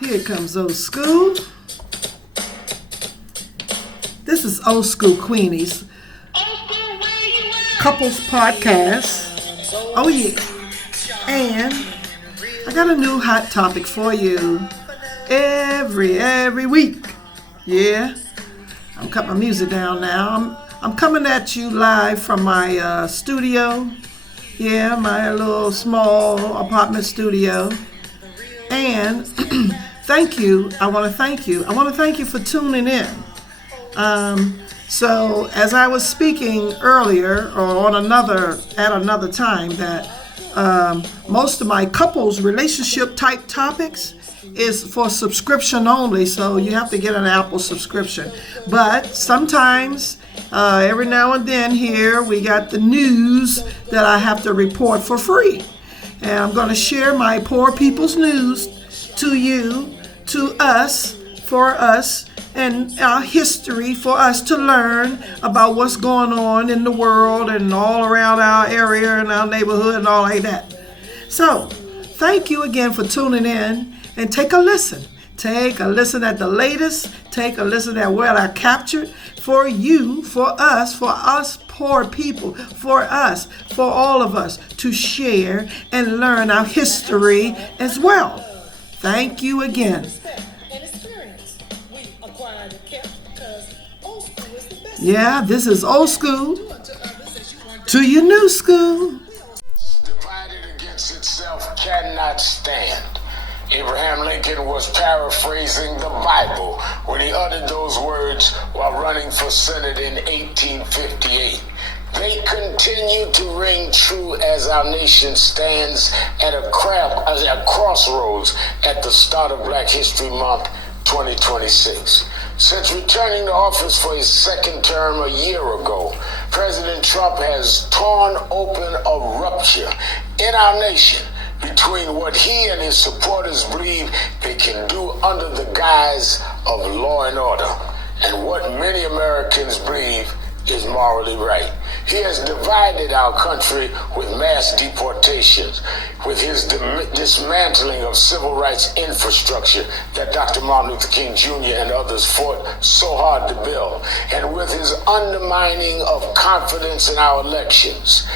Here comes old school. This is Old School Queenies Couples Podcast. Oh yeah. And I got a new hot topic for you every week. Yeah. I'm cutting my music down now. I'm coming at you live from my studio. Yeah, my little small apartment studio. And thank you. I want to thank you for tuning in. So as I was speaking earlier, or at another time, that most of my couples relationship type topics is for subscription only. So you have to get an Apple subscription. But sometimes, every now and then here, we got the news that I have to report for free. And I'm going to share my poor people's news to you, to us, for us, and our history for us to learn about what's going on in the world and all around our area and our neighborhood and all like that. So, thank you again for tuning in, and take a listen. Take a listen at the latest. Take a listen at what I captured for you, for us poor people, for us, for all of us to share and learn our history as well. Thank you again. Yeah, this is old school to your new school. Divided against itself cannot stand. Abraham Lincoln was paraphrasing the Bible when he uttered those words while running for Senate in 1858. They continue to ring true as our nation stands at a crossroads at the start of Black History Month 2026. Since returning to office for his second term a year ago, President Trump has torn open a rupture in our nation between what he and his supporters believe they can do under the guise of law and order and what many Americans believe is morally right. He has divided our country with mass deportations, with his dismantling of civil rights infrastructure that Dr. Martin Luther King Jr. and others fought so hard to build, and with his undermining of confidence in our elections.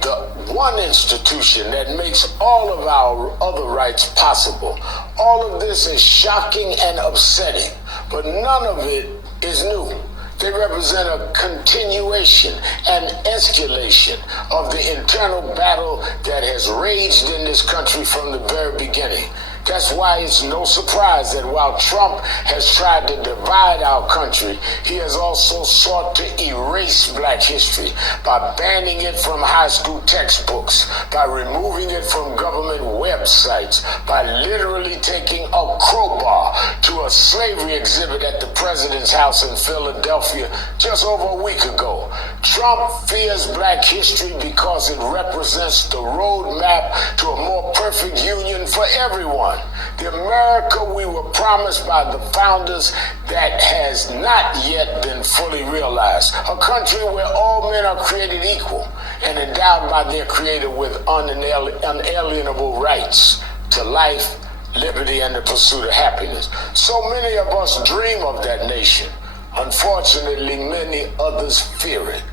The one institution that makes all of our other rights possible. All of this is shocking and upsetting, but none of it is new. They represent a continuation and escalation of the internal battle that has raged in this country from the very beginning. That's why it's no surprise that while Trump has tried to divide our country, he has also sought to erase Black history by banning it from high school textbooks, by removing it from government websites, by literally taking a crowbar to a slavery exhibit at the president's house in Philadelphia just over a week ago. Trump fears Black history because it represents the roadmap to a more perfect union for everyone. The America we were promised by the founders that has not yet been fully realized. A country where all men are created equal and endowed by their creator with unalienable rights to life, liberty, and the pursuit of happiness. So many of us dream of that nation. Unfortunately, many others fear it.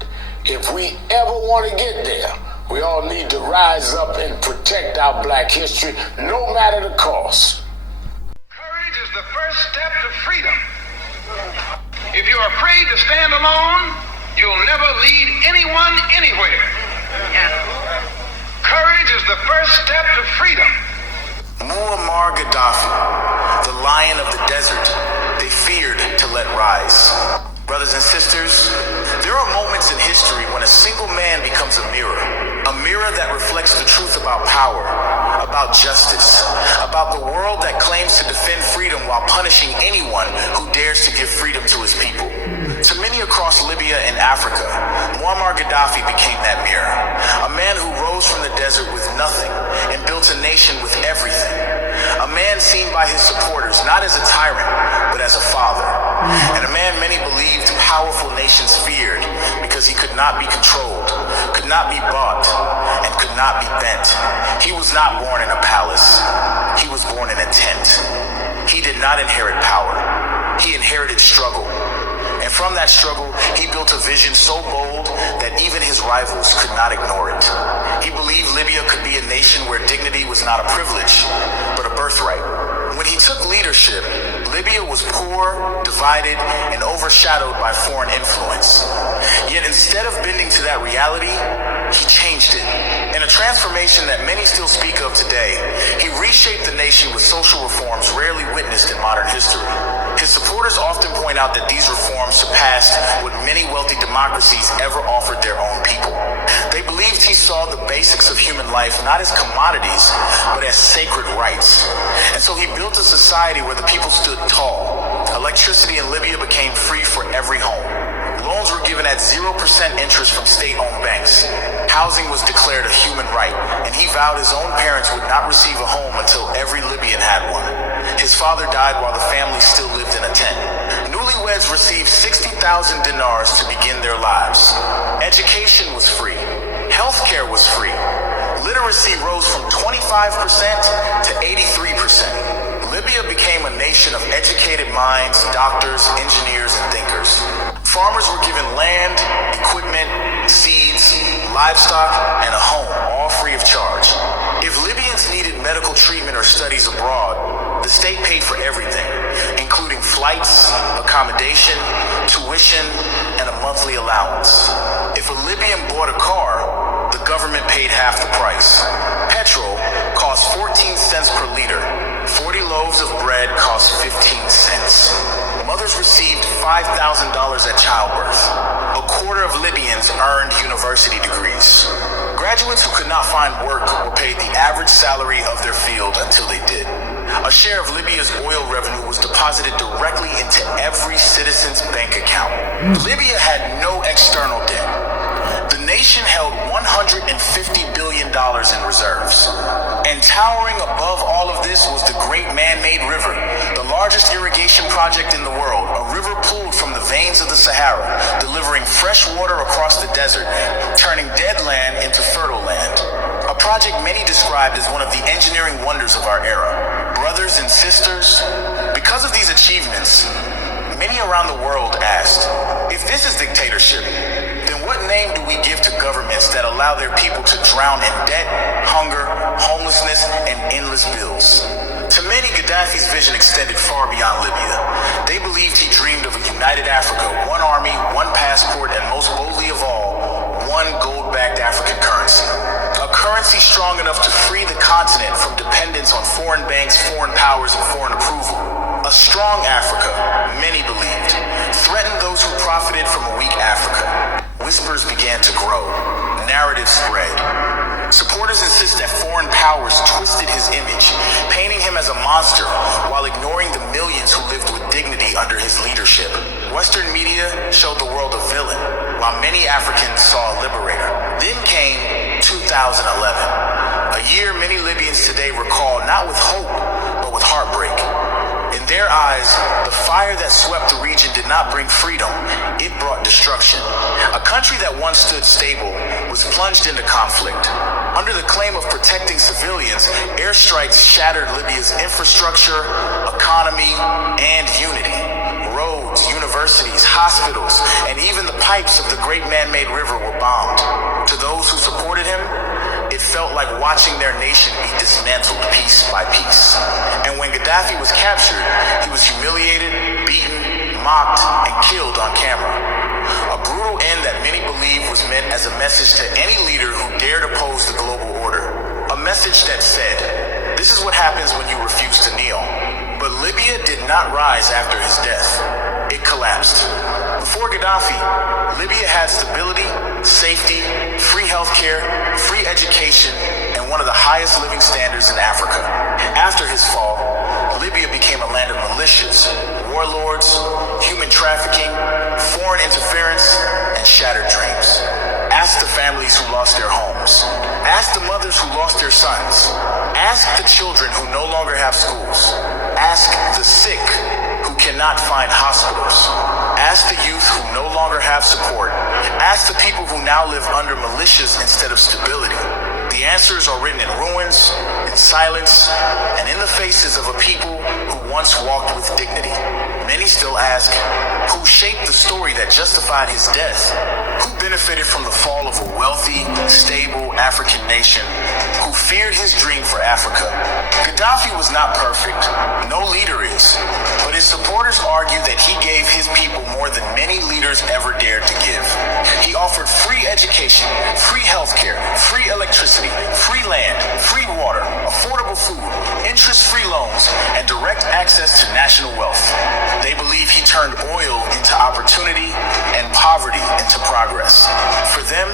If we ever want to get there, we all need to rise up and protect our Black history, no matter the cost. Courage is the first step to freedom. If you're afraid to stand alone, you'll never lead anyone anywhere. Courage is the first step to freedom. Muammar Gaddafi, the lion of the desert, they feared to let rise. Brothers and sisters, there are moments in history when a single man becomes a mirror that reflects the truth about power, about justice, about the world that claims to defend freedom while punishing anyone who dares to give freedom to his people. To many across Libya and Africa, Muammar Gaddafi became that mirror, a man who rose from the desert with nothing and built a nation with everything, a man seen by his supporters not as a tyrant, but as a father, and a man many believed powerful nations feared because he could not be controlled, could not be bought, and could not be bent. He was not born in a palace. He was born in a tent. He not inherit power. He inherited struggle. And from that struggle, he built a vision so bold that even his rivals could not ignore it. He believed Libya could be a nation where dignity was not a privilege, but a birthright. When he took leadership, Libya was poor, divided, and overshadowed by foreign influence. Yet instead of bending to that reality, he changed it. In a transformation that many still speak of today, he reshaped the nation with social reforms rarely witnessed in modern history. His supporters often point out that these reforms surpassed what many wealthy democracies ever offered their own people. They believed he saw the basics of human life not as commodities, but as sacred rights. And so he built a society where the people stood tall. Electricity in Libya became free for every home. Loans were given at 0% interest from state-owned banks. Housing was declared a human right, and he vowed his own parents would not receive a home until every Libyan had one. His father died while the family still lived in a tent. Newlyweds received 60,000 dinars to begin their lives. Education was free. Healthcare was free. Literacy rose from 25% to 83%. Libya became a nation of educated minds, doctors, engineers, and thinkers. Farmers were given land, equipment, seeds, livestock, and a home, all free of charge. If Libyans needed medical treatment or studies abroad, the state paid for everything, including flights, accommodation, tuition, and a monthly allowance. If a Libyan bought a car, the government paid half the price. Petrol cost 14 cents per liter. 40 loaves of bread cost 15 cents. Mothers received $5,000 at childbirth. A quarter of Libyans earned university degrees. Graduates who could not find work were paid the average salary of their field until they did. A share of Libya's oil revenue was deposited directly into every citizen's bank account. Libya had no external debt. The nation held $150 billion in reserves. And towering above all of this was the great man-made river, the largest irrigation project in the world, a river pulled from the veins of the Sahara, delivering fresh water across the desert, turning dead land into fertile land. A project many described as one of the engineering wonders of our era. Brothers and sisters, because of these achievements, many around the world asked, if this is dictatorship, then what name do we give to governments that allow their people to drown in debt, hunger, homelessness, and endless bills? To many, Gaddafi's vision extended far beyond Libya. They believed he dreamed of a united Africa, one army, one passport, and most boldly of all, one gold-backed African currency. A currency strong enough to free the continent from dependence on foreign banks, foreign powers, and foreign approval. A strong Africa, many believed, threatened those who profited from a weak Africa. Whispers began to grow. Narratives spread. Supporters insist that foreign powers twisted his image, painting him as a monster while ignoring the millions who lived with dignity under his leadership. Western media showed the world a villain, while many Africans saw a liberator. Then came 2011, a year many Libyans today recall not with hope, but with heartbreak. In their eyes, the fire that swept the region did not bring freedom, it brought destruction. A country that once stood stable was plunged into conflict. Under the claim of protecting civilians, airstrikes shattered Libya's infrastructure, economy, and unity. Roads, universities, hospitals, and even the pipes of the great man-made river were bombed. To those who supported him, it felt like watching their nation be dismantled piece by piece. And when Gaddafi was captured, he was humiliated, beaten, mocked, and killed on camera. A brutal end that many believe was meant as a message to any leader who dared oppose the global order. A message that said, this is what happens when you refuse to kneel. But Libya did not rise after his death. It collapsed. Before Gaddafi, Libya had stability, safety, free healthcare, free education, and one of the highest living standards in Africa. After his fall, Libya became a land of militias, warlords, human trafficking, foreign interference, and shattered dreams. Ask the families who lost their homes. Ask the mothers who lost their sons. Ask the children who no longer have schools. Ask the sick who cannot find hospitals. Ask the youth who no longer have support. Ask the people who now live under militias instead of stability. The answers are written in ruins, in silence, and in the faces of a people who once walked with justified his death? Who benefited from the fall of a wealthy, stable African nation who feared his dream for Africa? Gaddafi was not perfect. No leader is. But his supporters argue that he gave his people more than many leaders ever dared to give. He offered free education, free healthcare, free electricity, free land, free water, affordable food, interest-free loans, and direct access to national wealth. They believe he turned oil into opportunity and poverty into progress. For them,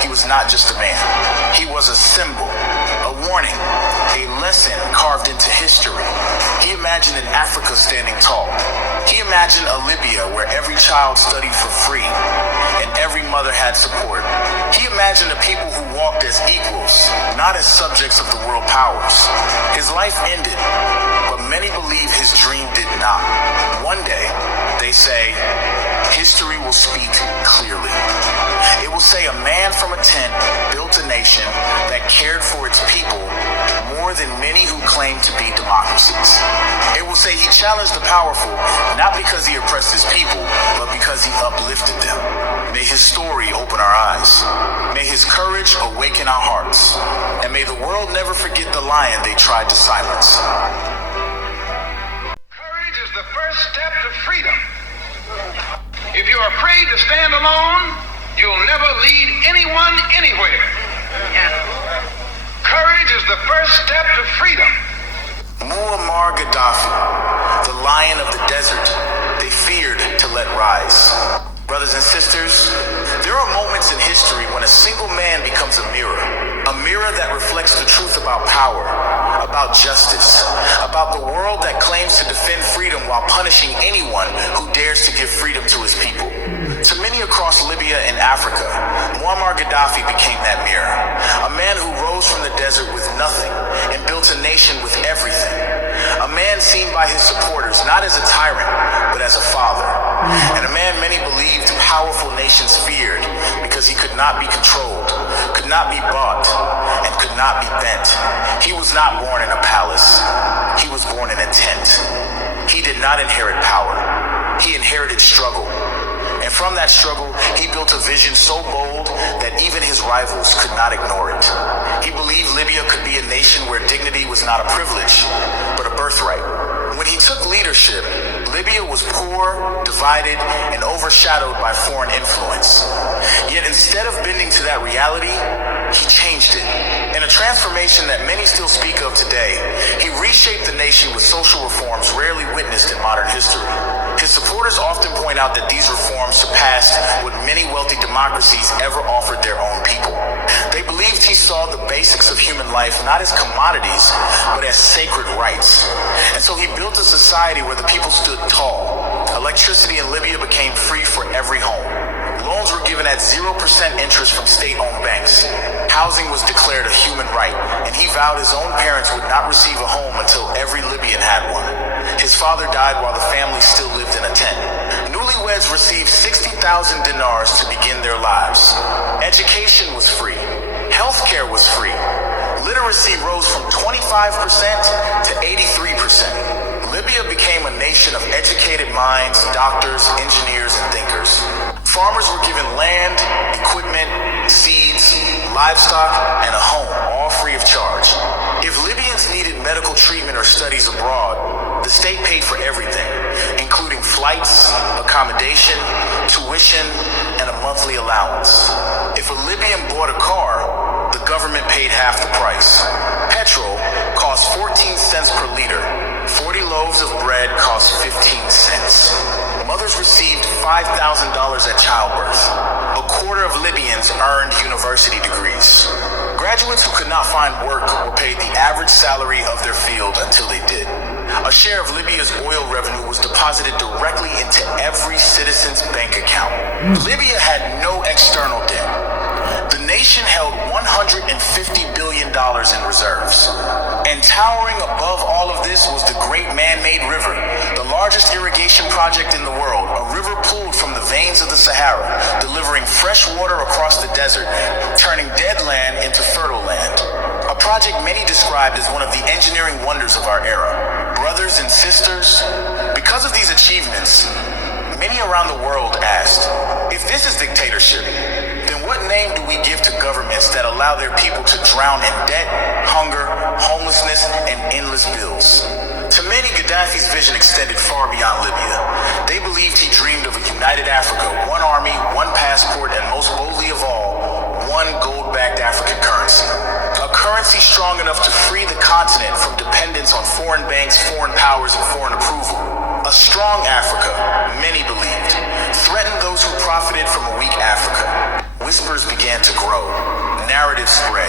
he was not just a man. He was a symbol, a warning, a lesson carved into history. He imagined an Africa standing tall. He imagined a Libya where every child studied for free and every mother had support. He imagined a people who walked as equals, not as subjects of the world powers. His life ended, but many believe his dream did not. One day, they say, history will speak clearly. It will say a man from a tent built a nation that cared for its people more than many who claim to be democracies. It will say he challenged the powerful, not because he oppressed his people, but because he uplifted them. May his story open our eyes. May his courage awaken our hearts. And may the world never forget the lion they tried to silence. Courage is the first step to freedom. If you're afraid to stand alone, you'll never lead anyone anywhere. Courage is the first step to freedom. Muammar Gaddafi, the lion of the desert, they feared to let rise. Brothers and sisters, there are moments in history when a single man becomes a mirror that reflects the truth about power, about justice, about the world that claims to defend freedom while punishing anyone who dares to give freedom to his people. To many across Libya and Africa, Muammar Gaddafi became that mirror, a man who rose from the desert with nothing and built a nation with everything, a man seen by his supporters not as a tyrant, but as a father, and a man many believed powerful nations feared because he could not be controlled, could not be bought, and could not be bent. He was not born in a palace. He was born in a tent. He did not inherit power. He inherited struggle. And from that struggle, he built a vision so bold that even his rivals could not ignore it. He believed Libya could be a nation where dignity was not a privilege, but a birthright. When he took leadership, Libya was poor, divided, and overshadowed by foreign influence. Yet instead of bending to that reality, he changed it. In a transformation that many still speak of today, he reshaped the nation with social reforms rarely witnessed in modern history. His supporters often point out that these reforms surpassed what many wealthy democracies ever offered their own people. They believed he saw the basics of human life not as commodities, but as sacred rights. And so he built a society where the people stood tall. Electricity in Libya became free for every home. Loans were given at 0% interest from state-owned banks. Housing was declared a human right, and he vowed his own parents would not receive a home until every Libyan had one. His father died while the family still lived in a tent. Newlyweds received 60,000 dinars to begin their lives. Education was free. Healthcare was free. Literacy rose from 25% to 83%. Libya became a nation of educated minds, doctors, engineers, and thinkers. Farmers were given land, equipment, seeds, livestock, and a home, all free of charge. If Libyans needed medical treatment or studies abroad, the state paid for everything, including flights, accommodation, tuition, and a monthly allowance. If a Libyan bought a car, the government paid half the price. Petrol cost 14 cents per liter. 40 loaves of bread cost 15 cents. Mothers received $5,000 at childbirth. A quarter of Libyans earned university degrees. Graduates who could not find work were paid the average salary of their field until they did. A share of Libya's oil revenue was deposited directly into every citizen's bank account. Libya had no external debt. The nation held $150 billion in reserves. And towering above all of this was the great man-made river, the largest irrigation project in the world, a river pulled from the veins of the Sahara, delivering fresh water across the desert, turning dead land into fertile land. A project many described as one of the engineering wonders of our era. Brothers and sisters, because of these achievements, Many around the world asked, if this is dictatorship, then what name do we give to governments that allow their people to drown in debt, hunger, homelessness, and endless bills? To many, Gaddafi's vision extended far beyond Libya. They believed he dreamed of a united Africa, one army, one passport, and most boldly of all, one gold-backed African currency. A currency strong enough to free the continent from dependence on foreign banks, foreign powers, and foreign approval. A strong Africa, many believed, threatened those who profited from a weak Africa. Whispers began to grow. Narratives spread.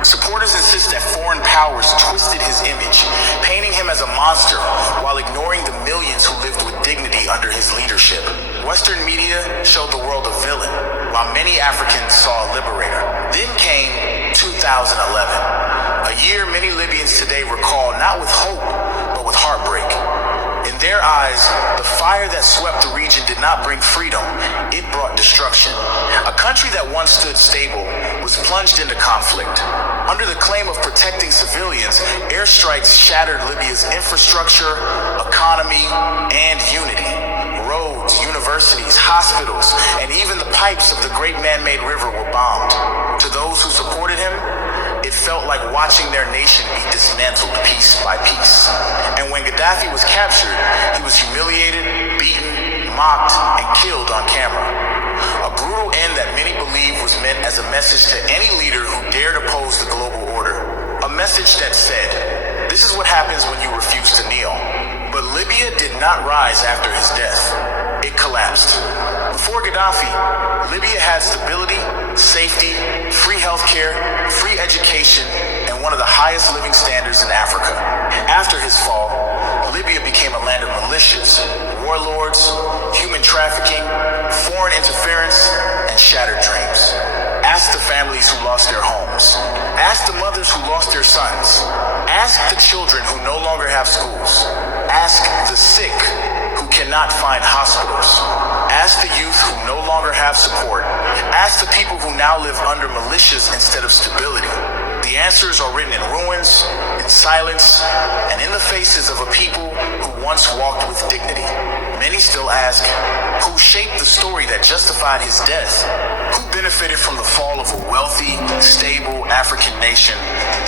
Supporters insist that foreign powers twisted his image, painting him as a monster while ignoring the millions who lived with dignity under his leadership. Western media showed the world a villain, while many Africans saw a liberator. Then came 2011, a year many Libyans today recall not with hope, but with heartbreak. In their eyes, the fire that swept the region did not bring freedom, it brought destruction. A country that once stood stable was plunged into conflict. Under the claim of protecting civilians, airstrikes shattered Libya's infrastructure, economy, and unity. Roads, universities, hospitals, and even the pipes of the great man-made river were bombed. To those who supported him, it felt like watching their nation be dismantled piece by piece. And when Gaddafi was captured, he was humiliated, beaten, mocked, and killed on camera. A brutal end that many believe was meant as a message to any leader who dared oppose the global order. A message that said, this is what happens when you refuse to kneel. But Libya did not rise after his death. It collapsed. Before Gaddafi, Libya had stability, safety, free healthcare, free education, and one of the highest living standards in Africa. After his fall, Libya became a land of militias, warlords, human trafficking, foreign interference, and shattered dreams. Ask the families who lost their homes. Ask the mothers who lost their sons. Ask the children who no longer have schools. Ask the sick who cannot find hospitals. Ask the youth who no longer have support. Ask the people who now live under militias instead of stability. The answers are written in ruins, in silence, and in the faces of a people who once walked with dignity. Many still ask, who shaped the story that justified his death? Who benefited from the fall of a wealthy, stable African nation?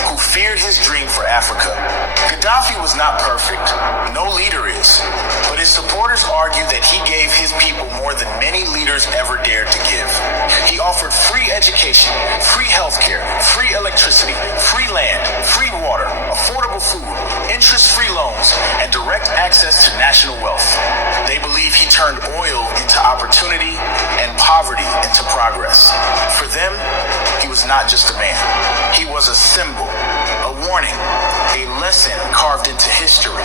Who feared his dream for Africa? Gaddafi was not perfect. No leader is. But his supporters argue that he gave his people more than many leaders ever dared to give. He offered free education, free healthcare, free electricity, free land, free water, affordable food, interest-free loans, and direct access to national wealth. They believe he turned oil into opportunity and poverty into progress. For them, he was not just a man. He was a symbol, a warning, a lesson carved into history.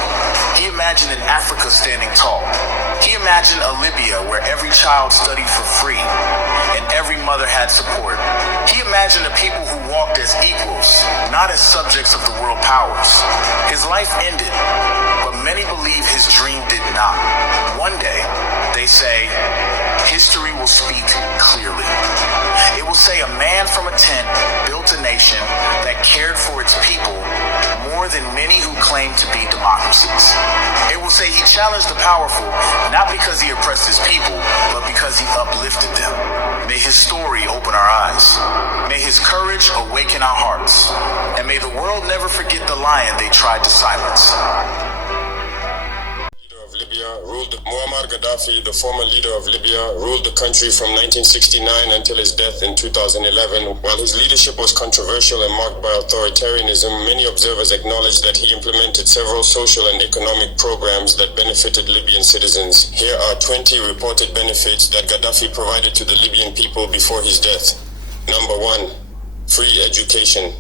He imagined an Africa standing tall. He imagined a Libya where every child studied for free and every mother had support. He imagined a people who walked as equals, not as subjects of the world powers. His life ended, but many believe his dream did not. One day, they say, history will speak clearly. It will say a man from a tent built a nation that cared for its people more than many who claim to be democracies. It will say he challenged the powerful, not because he oppressed his people, but because he uplifted them. May his story open our eyes. May his courage awaken our hearts. And may the world never forget the lion they tried to silence. Muammar Gaddafi, the former leader of Libya, ruled the country from 1969 until his death in 2011. While his leadership was controversial and marked by authoritarianism, many observers acknowledge that he implemented several social and economic programs that benefited Libyan citizens. Here are 20 reported benefits that Gaddafi provided to the Libyan people before his death. Number 1, free education.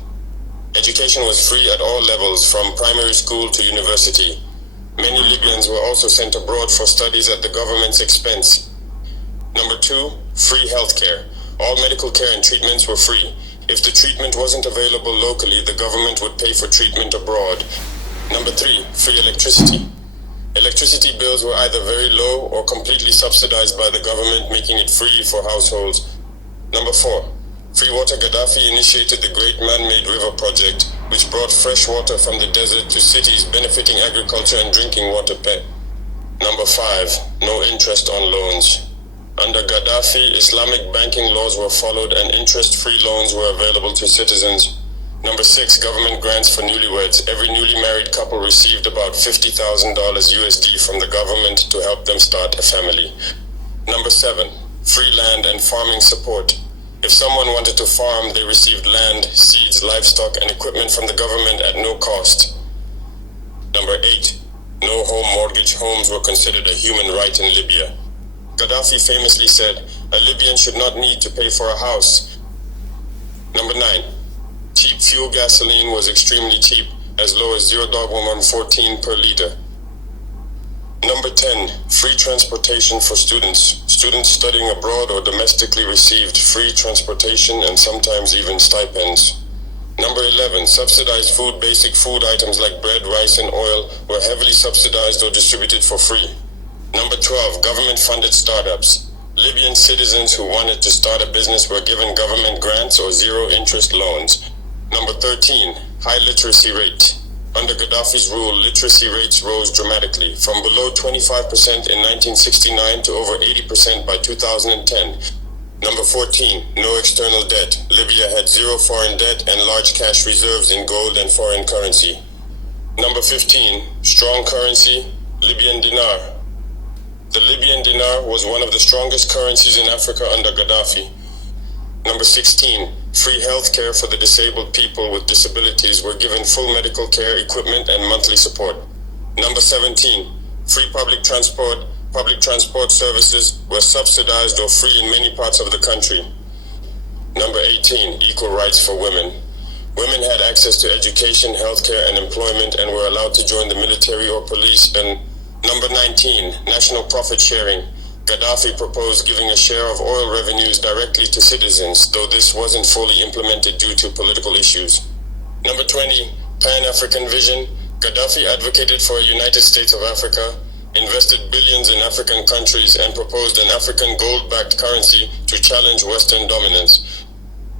Education was free at all levels, from primary school to university. Many Libyans were also sent abroad for studies at the government's expense. Number 2, free healthcare. All medical care and treatments were free. If the treatment wasn't available locally, the government would pay for treatment abroad. Number 3, free electricity. Electricity bills were either very low or completely subsidized by the government, making it free for households. Number 4, free water. Gaddafi initiated the Great Man-Made River Project, which brought fresh water from the desert to cities, benefiting agriculture and drinking water. Number 5, no interest on loans. Under Gaddafi, Islamic banking laws were followed and interest-free loans were available to citizens. Number 6, government grants for newlyweds. Every newly married couple received about $50,000 USD from the government to help them start a family. Number 7, free land and farming support. If someone wanted to farm, they received land, seeds, livestock, and equipment from the government at no cost. Number 8, no home mortgage homes were considered a human right in Libya. Gaddafi famously said, "A Libyan should not need to pay for a house." Number 9, cheap fuel gasoline was extremely cheap, as low as $0.114 per liter. Number 10, free transportation for students. Students studying abroad or domestically received free transportation and sometimes even stipends. Number 11, subsidized food. Basic food items like bread, rice, and oil were heavily subsidized or distributed for free. Number 12, government-funded startups. Libyan citizens who wanted to start a business were given government grants or zero-interest loans. Number 13, high literacy rate. Under Gaddafi's rule, literacy rates rose dramatically, from below 25% in 1969 to over 80% by 2010. Number 14, no external debt. Libya had zero foreign debt and large cash reserves in gold and foreign currency. Number 15, strong currency, Libyan dinar. The Libyan dinar was one of the strongest currencies in Africa under Gaddafi. Number 16, free health care for the disabled people with disabilities were given full medical care, equipment, and monthly support. Number 17, free public transport. Public transport services were subsidized or free in many parts of the country. Number 18, equal rights for women. Women had access to education, healthcare, and employment and were allowed to join the military or police. And number 19, national profit sharing. Gaddafi proposed giving a share of oil revenues directly to citizens, though this wasn't fully implemented due to political issues. Number 20, Pan-African vision. Gaddafi advocated for a United States of Africa, invested billions in African countries, and proposed an African gold-backed currency to challenge Western dominance.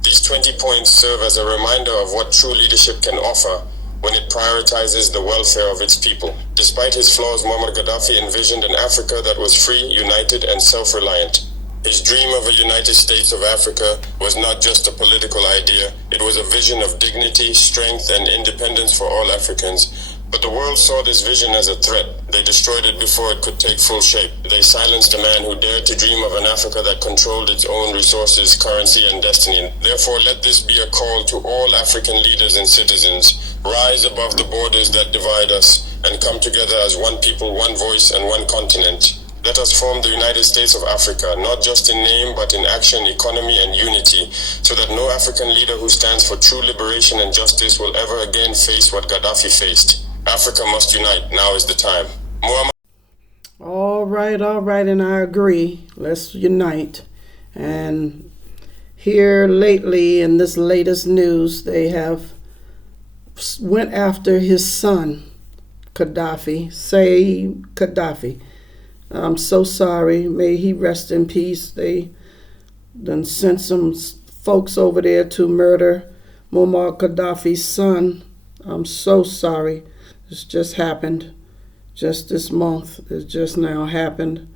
These 20 points serve as a reminder of what true leadership can offer when it prioritizes the welfare of its people. Despite his flaws, Muammar Gaddafi envisioned an Africa that was free, united, and self-reliant. His dream of a United States of Africa was not just a political idea, it was a vision of dignity, strength, and independence for all Africans. But the world saw this vision as a threat. They destroyed it before it could take full shape. They silenced a man who dared to dream of an Africa that controlled its own resources, currency, and destiny. Therefore, let this be a call to all African leaders and citizens. Rise above the borders that divide us and come together as one people, one voice, and one continent. Let us form the United States of Africa, not just in name, but in action, economy, and unity, so that no African leader who stands for true liberation and justice will ever again face what Gaddafi faced. Africa must unite. Now is the time. Muammar. All right, and I agree. Let's unite. And here lately, in this latest news, they have went after his son, Gaddafi. Say Gaddafi. I'm so sorry. May he rest in peace. They done sent some folks over there to murder Muammar Gaddafi's son. I'm so sorry. This just happened. Just this month. It just now happened.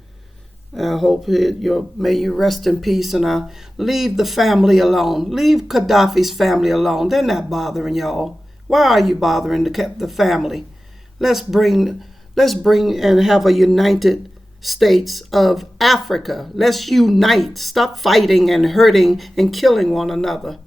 I hope may you rest in peace, and I leave the family alone. Leave Gaddafi's family alone. They're not bothering y'all. Why are you bothering the family? Let's bring and have a United States of Africa. Let's unite. Stop fighting and hurting and killing one another.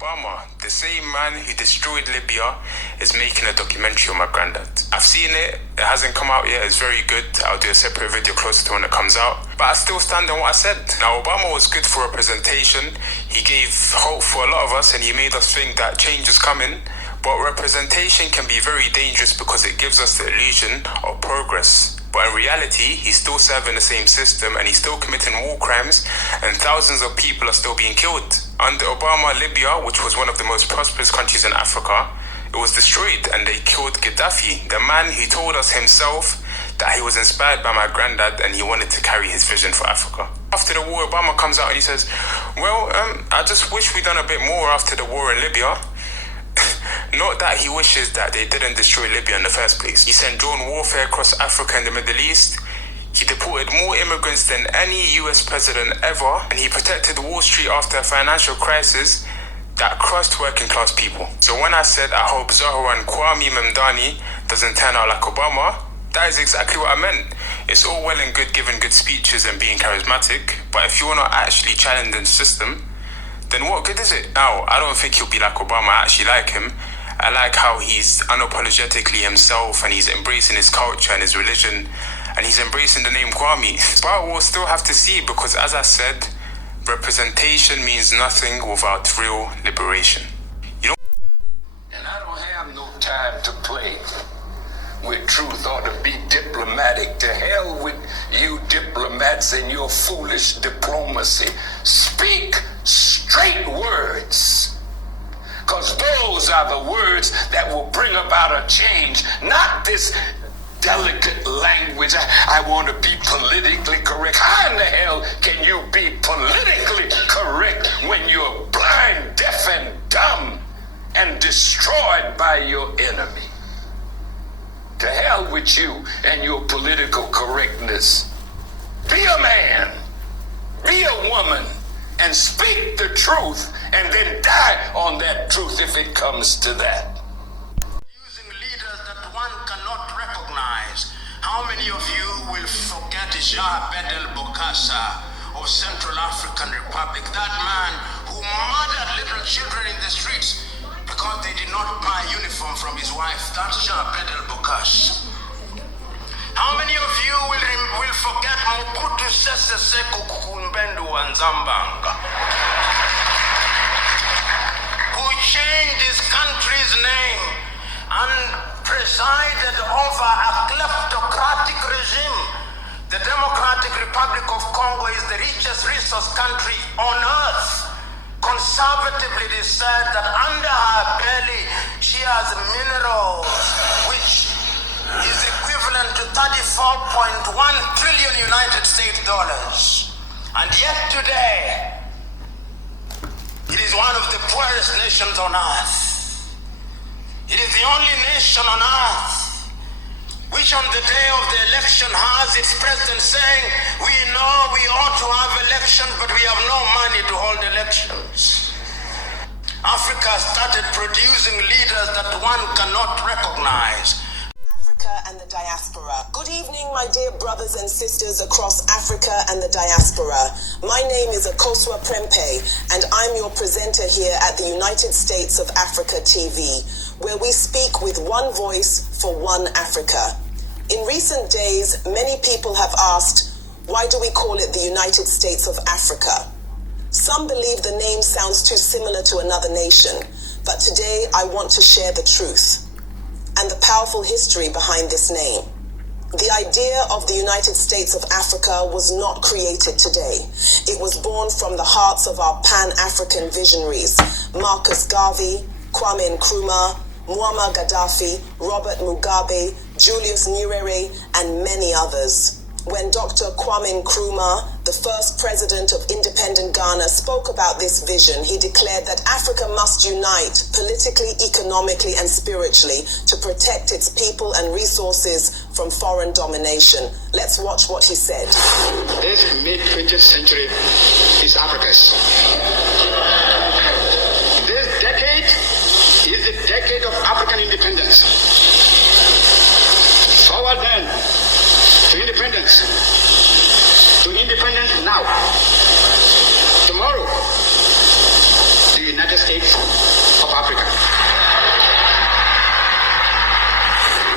Obama, the same man who destroyed Libya, is making a documentary on my granddad. I've seen it. It hasn't come out yet. It's very good. I'll do a separate video closer to when it comes out. But I still stand on what I said. Now, Obama was good for representation. He gave hope for a lot of us, and he made us think that change is coming. But representation can be very dangerous because it gives us the illusion of progress. But in reality, he's still serving the same system and he's still committing war crimes, and thousands of people are still being killed. Under Obama, Libya, which was one of the most prosperous countries in Africa, it was destroyed and they killed Gaddafi, the man who told us himself that he was inspired by my granddad and he wanted to carry his vision for Africa. After the war, Obama comes out and he says, I just wish we'd done a bit more after the war in Libya. Not that he wishes that they didn't destroy Libya in the first place. He sent drone warfare across Africa and the Middle East. He deported more immigrants than any US president ever, and he protected Wall Street after a financial crisis that crushed working class people. So when I said I hope Zahra and Kwame Nkrumah doesn't turn out like Obama, that is exactly what I meant. It's all well and good giving good speeches and being charismatic, but if you're not actually challenging the system, then what good is it? Now, I don't think he'll be like Obama. I actually like him. I like how he's unapologetically himself and he's embracing his culture and his religion and he's embracing the name Kwame. But we'll still have to see because, as I said, representation means nothing without real liberation. And I don't have no time to play with truth or to be diplomatic. To hell with you diplomats and your foolish diplomacy. Speak straight words. Because those are the words that will bring about a change, not this delicate language. I want to be politically correct. How in the hell can you be politically correct when you're blind, deaf, and dumb and destroyed by your enemy? To hell with you and your political correctness. Be a man, be a woman, and speak the truth, and then die on that truth if it comes to that. Using leaders that one cannot recognize. How many of you will forget Jean Bedel Bokassa of Central African Republic? That man who murdered little children in the streets because they did not buy uniform from his wife. That's Jean Bedel Bokassa. How many of you will forget Mobutu Sese Seko Kukumbendu Wanzambanga, who changed his country's name and presided over a kleptocratic regime? The Democratic Republic of Congo is the richest resource country on earth. Conservatively, they said that under her belly she has minerals, which is equivalent to 34.1 trillion United States dollars. And yet today, it is one of the poorest nations on earth. It is the only nation on earth which on the day of the election has its president saying, we know we ought to have elections, but we have no money to hold elections. Africa started producing leaders that one cannot recognize. And the diaspora. Good evening, my dear brothers and sisters across Africa and the diaspora. My name is Akosua Prempe, and I'm your presenter here at the United States of Africa TV, where we speak with one voice for one Africa. In recent days, many people have asked, why do we call it the United States of Africa? Some believe the name sounds too similar to another nation, but today I want to share the truth and the powerful history behind this name. The idea of the United States of Africa was not created today. It was born from the hearts of our Pan-African visionaries, Marcus Gavey, Kwame Nkrumah, Muammar Gaddafi, Robert Mugabe, Julius Nyerere, and many others. When Dr. Kwame Nkrumah, the first president of independent Ghana, spoke about this vision, he declared that Africa must unite politically, economically, and spiritually to protect its people and resources from foreign domination. Let's watch what he said. This mid-20th century is Africa's. This decade is the decade of African independence. Forward then to independence. To independence now. Tomorrow, the United States of Africa.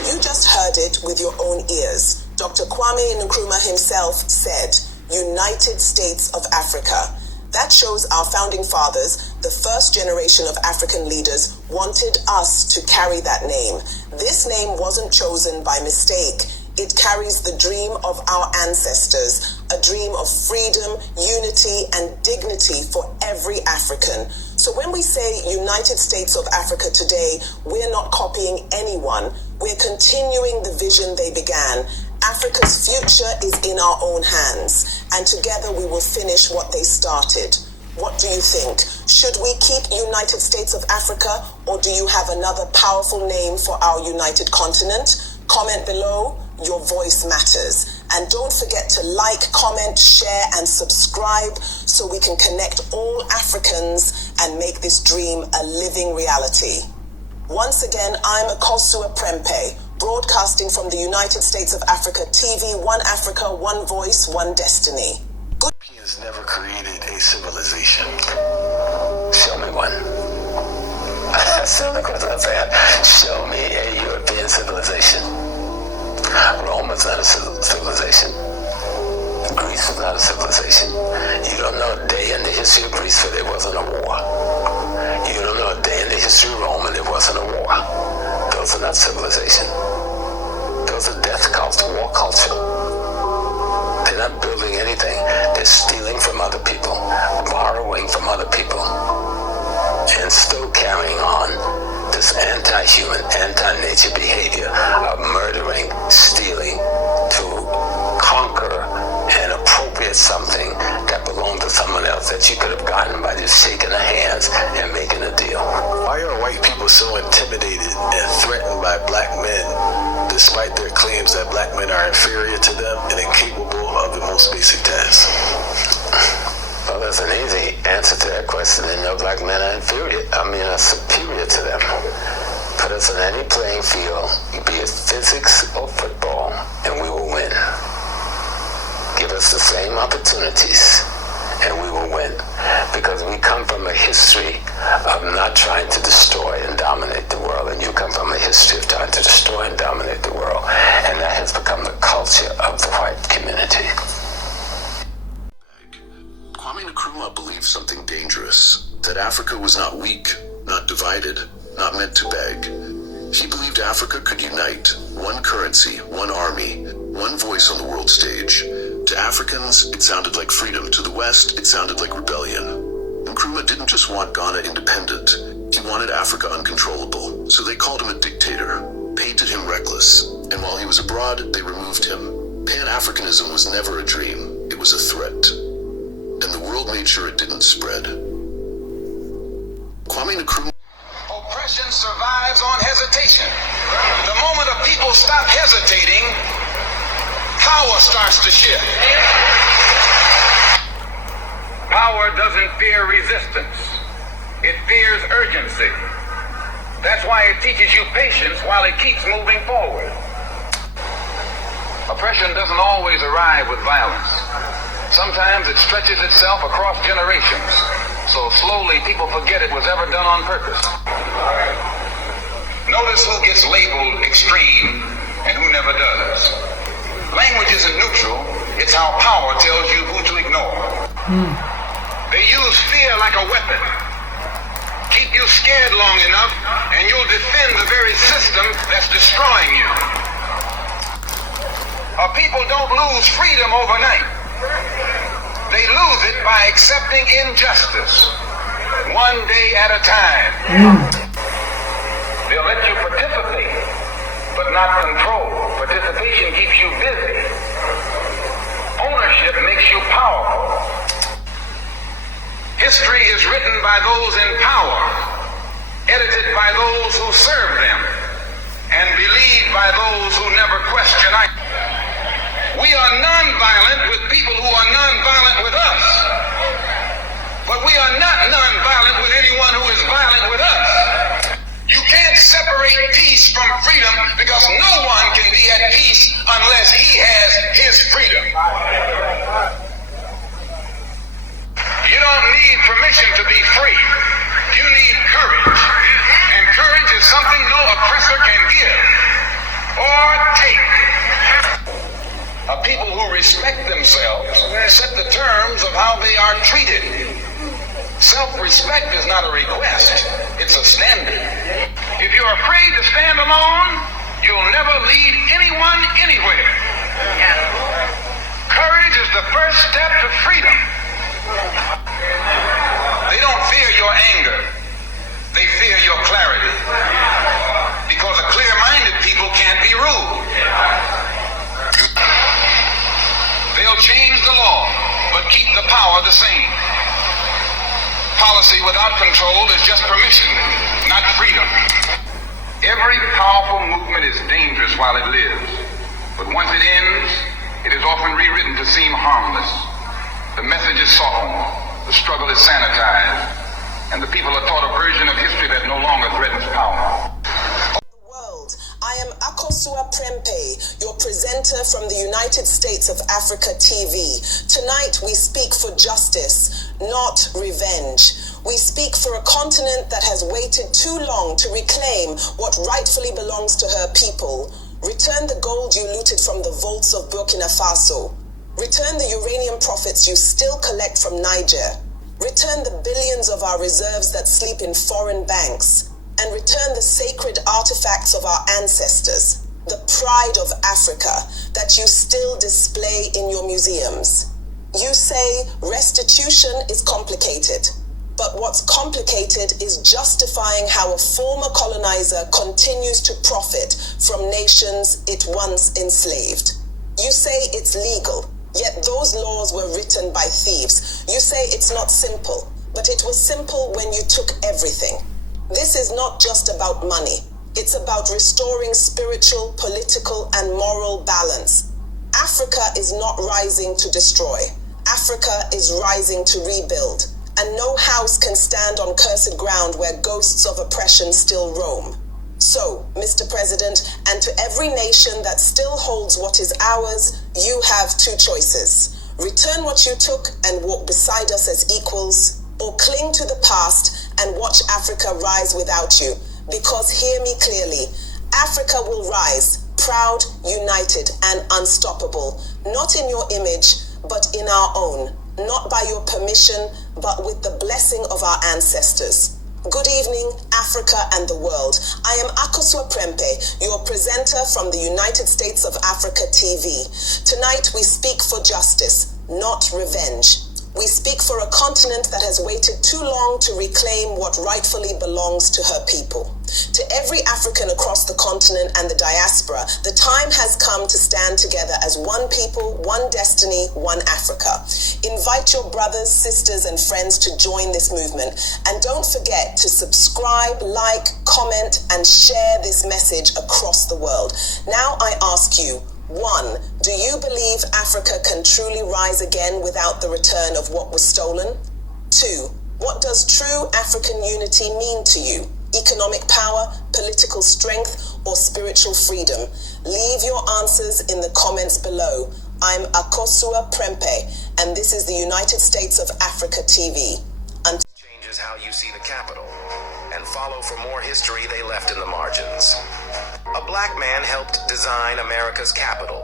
You just heard it with your own ears. Dr. Kwame Nkrumah himself said, United States of Africa. That shows our founding fathers, the first generation of African leaders, wanted us to carry that name. This name wasn't chosen by mistake. It carries the dream of our ancestors, a dream of freedom, unity, and dignity for every African. So when we say United States of Africa today, we're not copying anyone. We're continuing the vision they began. Africa's future is in our own hands, and together we will finish what they started. What do you think? Should we keep United States of Africa, or do you have another powerful name for our united continent? Comment below. Your voice matters. And don't forget to like, comment, share, and subscribe so we can connect all Africans and make this dream a living reality. Once again, I'm Akosua Prempeh, broadcasting from the United States of Africa TV, One Africa, One Voice, One Destiny. Europeans never created a civilization. Show me one. That's the only question I'm saying. Show me a European civilization. Rome is not a civilization. Greece was not a civilization. You don't know a day in the history of Greece where there wasn't a war. You don't know a day in the history of Rome and there wasn't a war. Those are not civilization. Those are death culture, war culture. They're not building anything. They're stealing from other people, borrowing from other people, and still carrying on this anti-human, anti-nature behavior of murdering, stealing to conquer and appropriate something that belonged to someone else that you could have gotten by just shaking their hands and making a deal. Why are white people so intimidated and threatened by black men despite their claims that black men are inferior to them and incapable of the most basic tasks? Well, there's an easy answer to that question. No black men are are superior to them. Put us in any playing field, be it physics or football, and we will win. Give us the same opportunities, and we will win. Because we come from a history of not trying to destroy and dominate the world, and you come from a history of trying to destroy and dominate the world, and that has become the culture of the white community. Kwame Nkrumah believed something dangerous, that Africa was not weak, not divided, not meant to beg. He believed Africa could unite, one currency, one army, one voice on the world stage. To Africans, it sounded like freedom. To the West, it sounded like rebellion. Nkrumah didn't just want Ghana independent. He wanted Africa uncontrollable. So they called him a dictator, painted him reckless, and while he was abroad, they removed him. Pan-Africanism was never a dream. It was a threat. And the world made sure it didn't spread. Kwame Nkrumah. Oppression survives on hesitation. The moment a people stop hesitating, power starts to shift. Power doesn't fear resistance. It fears urgency. That's why it teaches you patience while it keeps moving forward. Oppression doesn't always arrive with violence. Sometimes it stretches itself across generations, so slowly people forget it was ever done on purpose. Notice who gets labeled extreme and who never does. Language isn't neutral, it's how power tells you who to ignore. They use fear like a weapon. Keep you scared long enough and you'll defend the very system that's destroying you. People don't lose freedom overnight. They lose it by accepting injustice, one day at a time. They'll let you participate, but not control. Participation keeps you busy. Ownership makes you powerful. History is written by those in power, edited by those who serve them, and believed by those who never question either. We are non-violent with people who are non-violent with us. But we are not non-violent with anyone who is violent with us. You can't separate peace from freedom because no one can be at peace unless he has his freedom. You don't need permission to be free. You need courage. And courage is something no oppressor can give or take. People who respect themselves set the terms of how they are treated. Self-respect is not a request, it's a standard. If you're afraid to stand alone, you'll never lead anyone anywhere. Courage is the first step to freedom. They don't fear your anger, they fear your clarity. Because a clear-minded people can't be ruled. They'll change the law, but keep the power the same. policy without control is just permission, not freedom. Every powerful movement is dangerous while it lives, but once it ends, it is often rewritten to seem harmless. The message is softened, the struggle is sanitized, and the people are taught a version of history that no longer threatens power. I am Akosua Prempeh, your presenter from the United States of Africa TV. Tonight we speak for justice, not revenge. We speak for a continent that has waited too long to reclaim what rightfully belongs to her people. Return the gold you looted from the vaults of Burkina Faso. Return the uranium profits you still collect from Niger. Return the billions of our reserves that sleep in foreign banks. And return the sacred artifacts of our ancestors, the pride of Africa that you still display in your museums. You say restitution is complicated, but what's complicated is justifying how a former colonizer continues to profit from nations it once enslaved. You say it's legal, yet those laws were written by thieves. You say it's not simple, but it was simple when you took everything. This is not just about money. It's about restoring spiritual, political, and moral balance. Africa is not rising to destroy. Africa is rising to rebuild. And no house can stand on cursed ground where ghosts of oppression still roam. So, Mr. President, and to every nation that still holds what is ours, you have two choices. Return what you took and walk beside us as equals, or cling to the past and watch Africa rise without you. Because hear me clearly, Africa will rise, proud, united, and unstoppable, not in your image, but in our own, not by your permission, but with the blessing of our ancestors. Good evening, Africa and the world. I am Akosua Prempeh, your presenter from the United States of Africa TV. Tonight we speak for justice, not revenge. We speak for a continent that has waited too long to reclaim what rightfully belongs to her people. To every African across the continent and the diaspora, the time has come to stand together as one people, one destiny, one Africa. Invite your brothers, sisters, and friends to join this movement. And don't forget to subscribe, like, comment, and share this message across the world. Now I ask you, 1. Do you believe Africa can truly rise again without the return of what was stolen? 2. What does true African unity mean to you? Economic power, political strength, or spiritual freedom? Leave your answers in the comments below. I'm Akosua Prempeh, and this is the United States of Africa TV. Changes how you see the capital, and follow for more history they left in the margins. A black man helped design America's capital,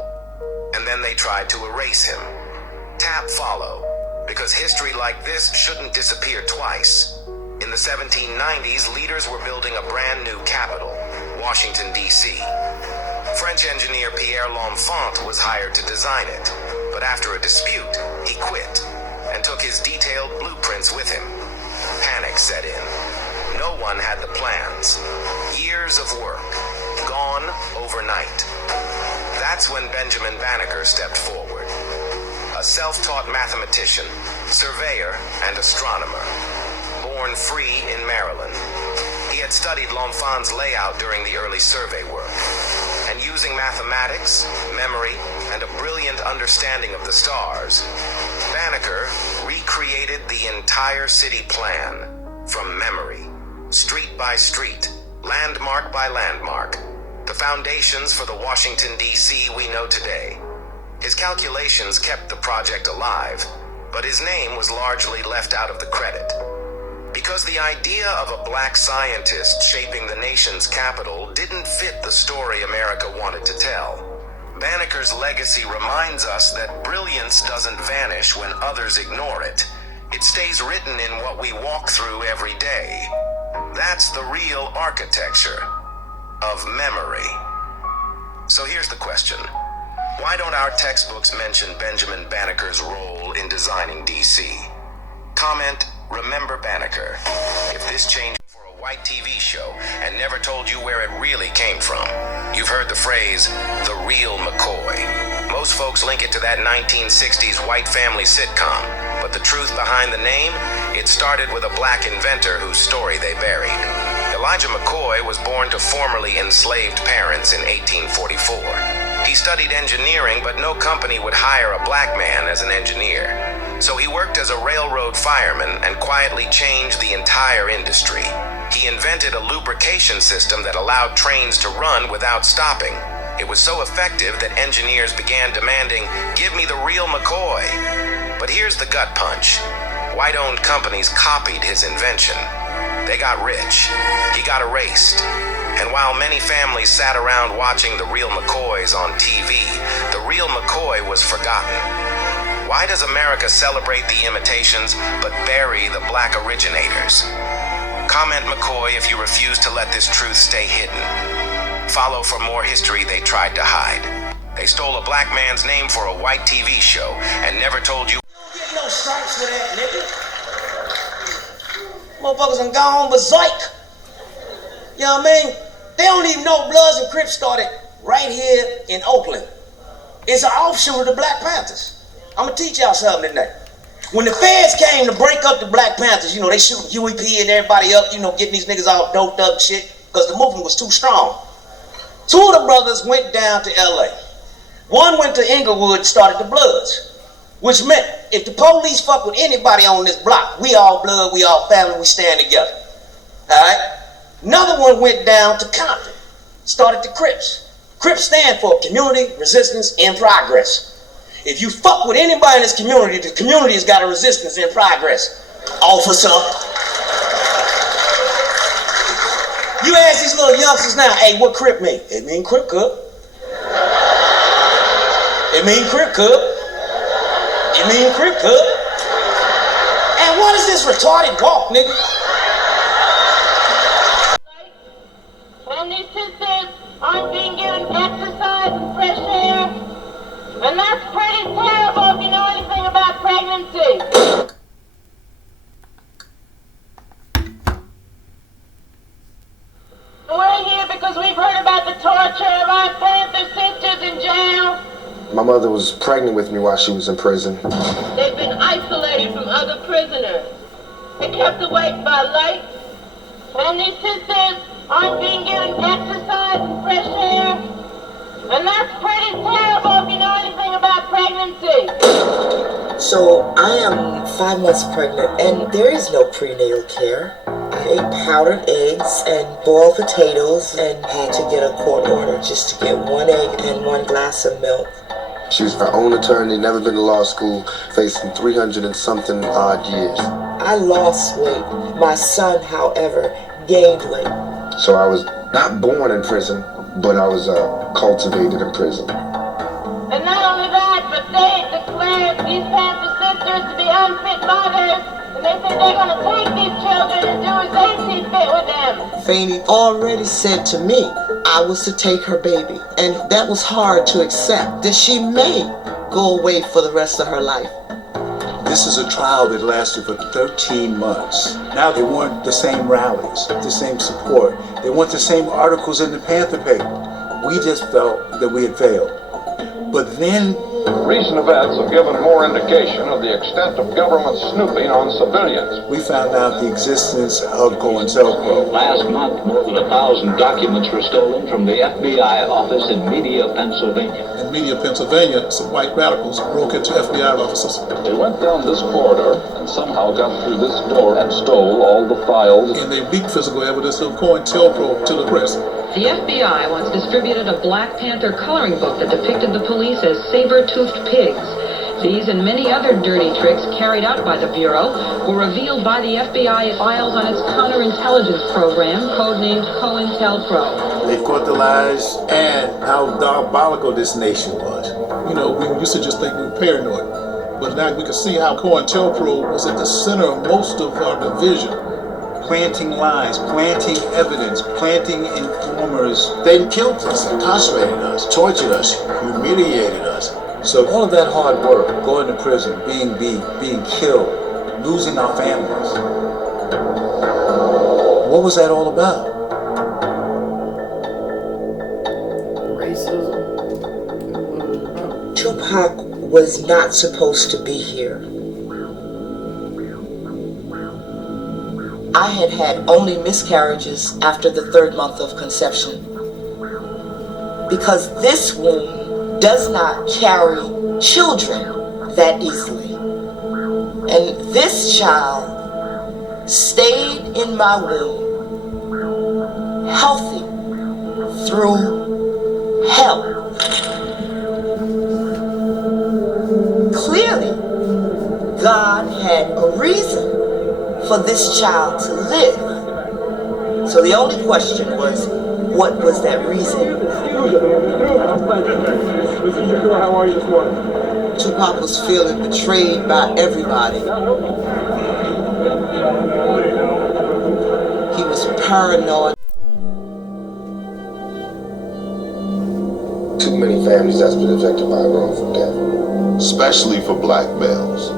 and then they tried to erase him. Tap follow, because history like this shouldn't disappear twice. In the 1790s, leaders were building a brand new capital, Washington, D.C. French engineer Pierre L'Enfant was hired to design it, but after a dispute, he quit and took his detailed blueprints with him. Panic set in. No one had the plans. Years of work, gone overnight. That's when Benjamin Banneker stepped forward. A self-taught mathematician, surveyor, and astronomer. Born free in Maryland. He had studied L'Enfant's layout during the early survey work. And using mathematics, memory, and a brilliant understanding of the stars, Banneker recreated the entire city plan from memory. Street by street, landmark by landmark, the foundations for the Washington, D.C. we know today. His calculations kept the project alive, but his name was largely left out of the credit. Because the idea of a black scientist shaping the nation's capital didn't fit the story America wanted to tell. Banneker's legacy reminds us that brilliance doesn't vanish when others ignore it. It stays written in what we walk through every day. That's the real architecture of memory. So here's the question. Why don't our textbooks mention Benjamin Banneker's role in designing DC? Comment, remember Banneker. If this change for a white white TV show and never told you where it really came from. You've heard the phrase, the real McCoy. Most folks link it to that 1960s white family sitcom, but the truth behind the name, it started with a black inventor whose story they buried. Elijah McCoy was born to formerly enslaved parents in 1844. He studied engineering, but no company would hire a black man as an engineer. So he worked as a railroad fireman and quietly changed the entire industry. He invented a lubrication system that allowed trains to run without stopping. It was so effective that engineers began demanding, "Give me the real McCoy." But here's the gut punch. White-owned companies copied his invention. They got rich. He got erased. And while many families sat around watching the real McCoys on TV, the real McCoy was forgotten. Why does America celebrate the imitations but bury the black originators? Comment McCoy if you refuse to let this truth stay hidden. Follow for more history they tried to hide. They stole a black man's name for a white TV show and never told you. You don't get no stripes for that, nigga. Motherfuckers done gone berserk. You know what I mean? They don't even know Bloods and Crips started right here in Oakland. It's an offshoot of the Black Panthers. I'm gonna teach y'all something today. When the feds came to break up the Black Panthers, you know, they shooting UEP and everybody up, you know, getting these niggas all doped up and shit, because the movement was too strong. Two of the brothers went down to LA. One went to Inglewood and started the Bloods, which meant if the police fuck with anybody on this block, we all blood, we all family, we stand together. All right? Another one went down to Compton, started the Crips. Crips stand for Community Resistance in Progress. If you fuck with anybody in this community, the community has got a resistance in progress. Officer. You ask these little youngsters now, hey, what Crip mean? It mean Crip Cup. It mean Crip Cup. It mean Crip Cup. And what is this retarded walk, nigga? And these sisters aren't being given exercise and fresh air. And that's pretty terrible if you know anything about pregnancy. We're here because we've heard about the torture of our Panther sisters in jail. My mother was pregnant with me while she was in prison. They've been isolated from other prisoners. They're kept awake by light. And these sisters aren't being given exercise and fresh air. And that's pretty terrible if you know anything about pregnancy. So I am 5 months pregnant and there is no prenatal care. I ate powdered eggs and boiled potatoes and had to get a court order just to get 1 egg and 1 glass of milk. She was her own attorney, never been to law school, facing 300 and something odd years. I lost weight. My son, however, gained weight. So I was not born in prison, but I was cultivated in prison. And not only that, but they declared these Panther sisters to be unfit mothers, and they said they're going to take these children and do as they see fit with them. Fanny already said to me I was to take her baby, and that was hard to accept, that she may go away for the rest of her life. This is a trial that lasted for 13 months. Now they want the same rallies, the same support. They want the same articles in the Panther paper. We just felt that we had failed. But then recent events have given more indication of the extent of government snooping on civilians. We found out the existence of COINTELPRO. Last month, more than 1,000 documents were stolen from the FBI office in Media, Pennsylvania. In Media, Pennsylvania, some white radicals broke into FBI offices. They went down this corridor and somehow got through this door and stole all the files. And they leaked physical evidence of COINTELPRO to the press. The FBI once distributed a Black Panther coloring book that depicted the police as saber-toothed pigs. These and many other dirty tricks carried out by the Bureau were revealed by the FBI files on its counterintelligence program, codenamed COINTELPRO. They caught the lies and how diabolical this nation was. You know, we used to just think we were paranoid, but now we can see how COINTELPRO was at the center of most of our division. Planting lies, planting evidence, planting informers. They killed us, incarcerated us, tortured us, humiliated us. So all of that hard work, going to prison, being beat, being killed, losing our families, What was that all about? Racism. Tupac was not supposed to be here. I had had only miscarriages after the 3rd month of conception, because this womb does not carry children that easily. And this child stayed in my womb healthy through hell. Clearly, God had a reason for this child to live. So the only question was, what was that reason? How are you this morning? Tupac was feeling betrayed by everybody. He was paranoid. Too many families that's been affected by a wrongful death. Especially for black males.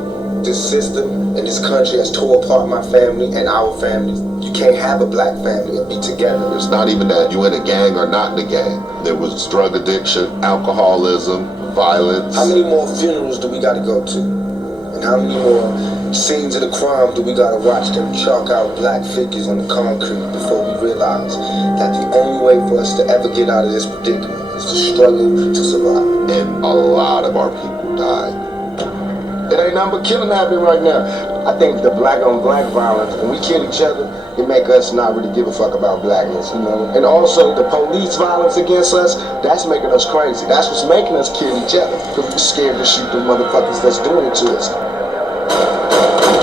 This system and this country has tore apart my family and our families. You can't have a black family and be together. It's not even that you in a gang or not in a gang. There was drug addiction, alcoholism, violence. How many more funerals do we got to go to? And how many more scenes of the crime do we got to watch them chalk out black figures on the concrete before we realize that the only way for us to ever get out of this predicament is to struggle to survive? And a lot of our people died. It ain't nothing but killing happening right now. I think the black on black violence, when we kill each other, it make us not really give a fuck about blackness, you know? And also the police violence against us, that's making us crazy. That's what's making us kill each other, because we're scared to shoot the motherfuckers that's doing it to us.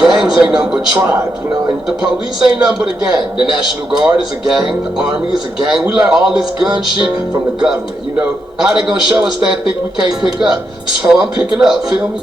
Gangs ain't nothing but tribes, you know, and the police ain't nothing but a gang. The National Guard is a gang, the Army is a gang. We learn all this gun shit from the government, you know? How they gonna show us that thing we can't pick up? So I'm picking up, feel me?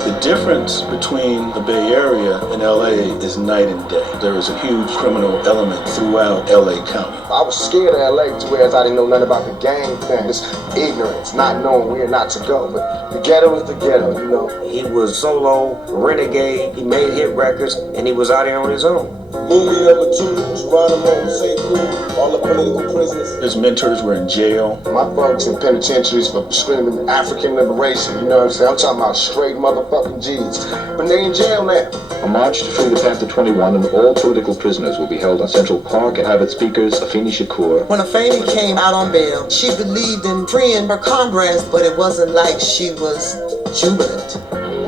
The difference between the Bay Area and LA is night and day. There is a huge criminal element throughout LA County. I was scared of LA to where I didn't know nothing about the gang thing. It's ignorance, not knowing where not to go. But the ghetto is the ghetto, you know. He was solo, renegade, he made hit records, and he was out here on his own. Movie number 2, Geronimo, Sekou, all the political prisoners. His mentors were in jail. My folks in penitentiaries for screaming African liberation, you know what I'm saying? I'm talking about straight motherfucking G's. But they in jail now. A march to free the Panther 21 and all political prisoners will be held on Central Park and have its speakers Afeni Shakur. When Afeni came out on bail, she believed in freeing her comrades, but it wasn't like she was jubilant.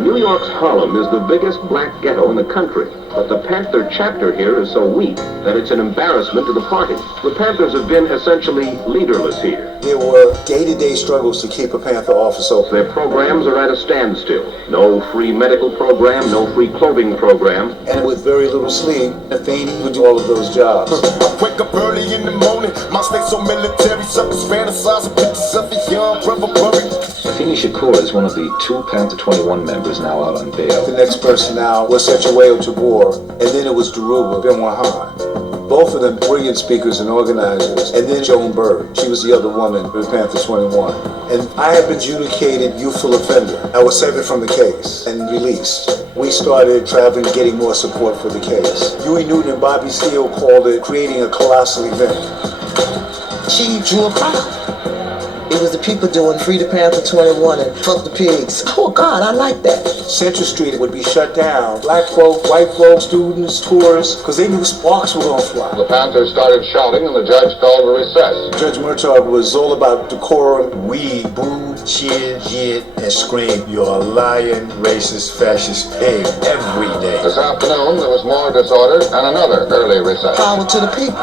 New York's Harlem is the biggest black ghetto in the country, but the Panther chapter here is so weak that it's an embarrassment to the party. The Panthers have been essentially leaderless here. There were day-to-day struggles to keep a Panther office open. Their programs are at a standstill. No free medical program, no free clothing program. And with very little sleep, Afeni would do all of those jobs. Wake up early in the morning, my state so military, suckers fantasizing pictures of a young brother buried. Afeni Shakur is one of the 2 Panther 21 members now out on bail. The next person out was Setchaweo Tabor, and then it was Daruba Benwahan. Both of them brilliant speakers and organizers. And then Joan Bird, she was the other woman with Panther 21. And I had been adjudicated youthful offender. I was severed from the case and released. We started traveling, getting more support for the case. Huey Newton and Bobby Seale called it creating a colossal event. She drew a crowd. It was the people doing Free the Panther 21 and Fuck the Pigs. Oh God, I like that. Central Street would be shut down. Black folk, white folk, students, tourists, because they knew sparks were going to fly. The Panthers started shouting and the judge called a recess. Judge Murtaugh was all about decorum. We booed, cheered, jeered, and screamed, "You're a lying, racist, fascist pig," every day. This afternoon there was more disorder and another early recess. Power to the people.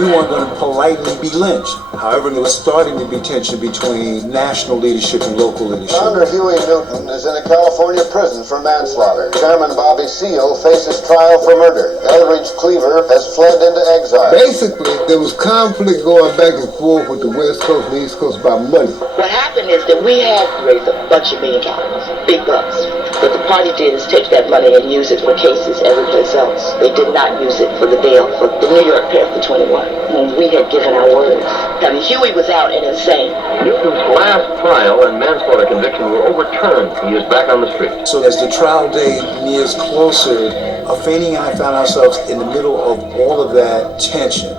We weren't going to politely be lynched. However, there was starting to be tension between national leadership and local leadership. Founder Huey Newton is in a California prison for manslaughter. Chairman Bobby Seale faces trial for murder. Eldridge Cleaver has fled into exile. Basically, there was conflict going back and forth with the West Coast and the East Coast about money. What happened is that we had raised a bunch of $1 million, big bucks. But the the party did is take that money and use it for cases everyplace else. They did not use it for the bail for the New York Panther 21 when we had given our words. I mean, Huey was out and insane. Newton's last trial and manslaughter conviction were overturned. He is back on the street. So as the trial day nears closer, Afeni and I found ourselves in the middle of all of that tension.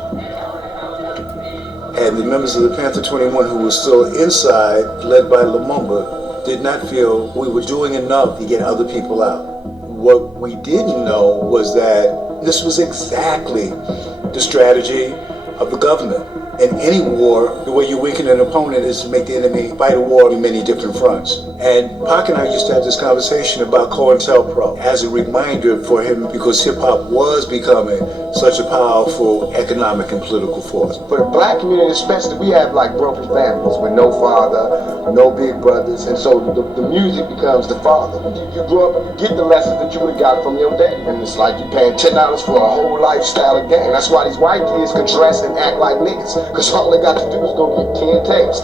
And the members of the Panther 21 who were still inside, led by Lumumba, did not feel we were doing enough to get other people out. What we didn't know was that this was exactly the strategy of the government. In any war, the way you weaken an opponent is to make the enemy fight a war on many different fronts. And Pac and I used to have this conversation about COINTELPRO as a reminder for him, because hip-hop was becoming such a powerful economic and political force. For the black community especially, we have like broken families with no father, no big brothers, and so the music becomes the father. You grow up, you get the lessons that you would have got from your daddy, and it's like you paying $10 for a whole lifestyle of game. That's why these white kids can dress and act like niggas, because all they got to do is go get 10 tapes.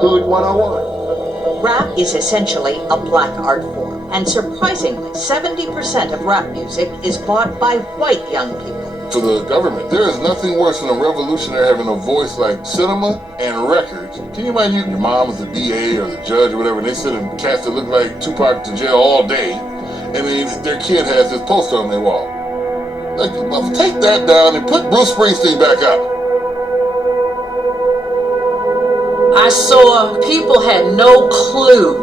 Hood 101. Rap is essentially a black art form, and surprisingly, 70% of rap music is bought by white young people. For the government, there is nothing worse than a revolutionary having a voice like cinema and records. Can you imagine your mom is the DA or the judge or whatever, and they sit in cats that look like Tupac to jail all day, and then their kid has this poster on their wall. Like, well, take that down and put Bruce Springsteen back up. I saw people had no clue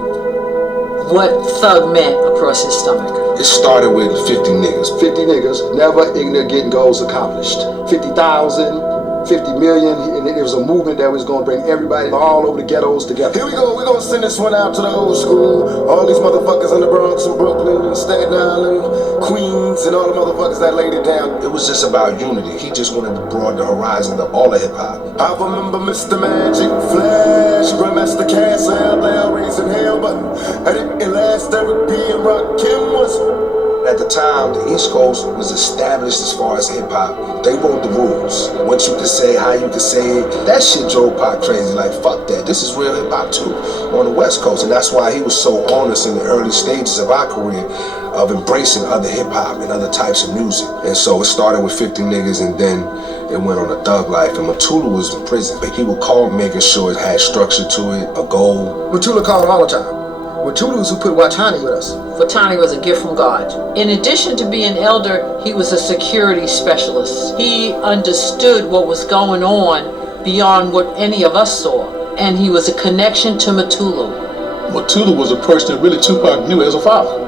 what thug meant across his stomach. It started with 50 niggas. 50 niggas, never ignorant getting goals accomplished. 50,000, 50 million, and it was a movement that was going to bring everybody all over the ghettos together. Here we go, we're going to send this one out to the old school. All these motherfuckers in the Bronx and Brooklyn and Staten Island, Queens, and all the motherfuckers that laid it down. It was just about unity. He just wanted to broaden the horizon of all of hip-hop. I remember Mr. Magic Flash, Grandmaster Cass out there raising hell, but I didn't last Eric B. and Rakim was. At the time, the East Coast was established as far as hip-hop. They wrote the rules. What you could say, how you could say it. That shit drove Pac crazy. Like, fuck that. This is real hip-hop too. On the West Coast. And that's why he was so on us in the early stages of our career of embracing other hip-hop and other types of music. And so it started with 50 niggas, and then it went on a thug life. And Matula was in prison. But he would call making sure it had structure to it, a goal. Matula called him all the time. Matula was who put Watani with us. Watani was a gift from God. In addition to being elder, he was a security specialist. He understood what was going on beyond what any of us saw. And he was a connection to Matula. Matula was a person that really Tupac knew as a father.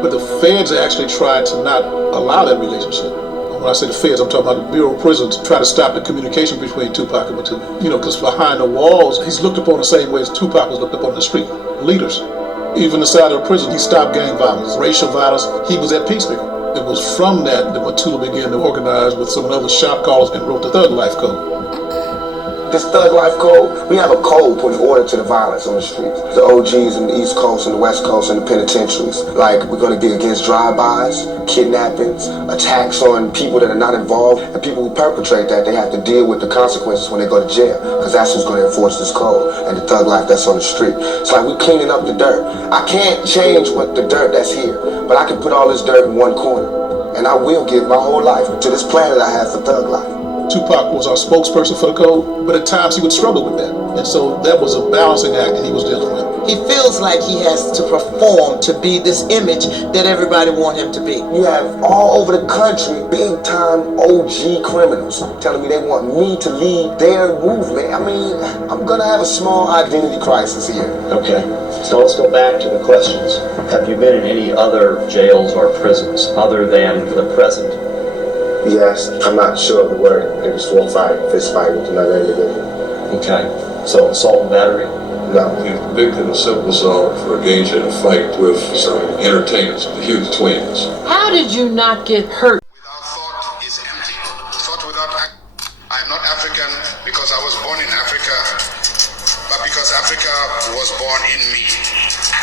But the feds actually tried to not allow that relationship. When I say the feds, I'm talking about the Bureau of Prisons, to try to stop the communication between Tupac and Matula. You know, because behind the walls, he's looked upon the same way as Tupac was looked upon the street. Leaders. Even inside of the prison, he stopped gang violence, racial violence. He was at peacemaker. It was from that Matula began to organize with some other shop callers and wrote the Thug Life Code. This Thug Life Code, we have a code putting order to the violence on the streets. The OGs in the East Coast and the West Coast and the penitentiaries. Like, we're going to be against drive-bys, kidnappings, attacks on people that are not involved, and people who perpetrate that, they have to deal with the consequences when they go to jail, because that's who's going to enforce this code and the thug life that's on the street. It's like we're cleaning up the dirt. I can't change what the dirt that's here, but I can put all this dirt in one corner, and I will give my whole life to this planet I have for thug life. Tupac was our spokesperson for the code, but at times he would struggle with that. And so that was a balancing act that he was dealing with. He feels like he has to perform to be this image that everybody wants him to be. You have all over the country big time OG criminals telling me they want me to lead their movement. I mean, I'm gonna have a small identity crisis here. Okay, so let's go back to the questions. Have you been in any other jails or prisons other than the present? Yes, I'm not sure of the word. It was fist fight with another individual. Okay, so assault and battery? No. He was convicted of simple assault for engaging in a fight with some entertainers, the Hughes twins. How did you not get hurt? I am not African because I was born in Africa, but because Africa was born in me.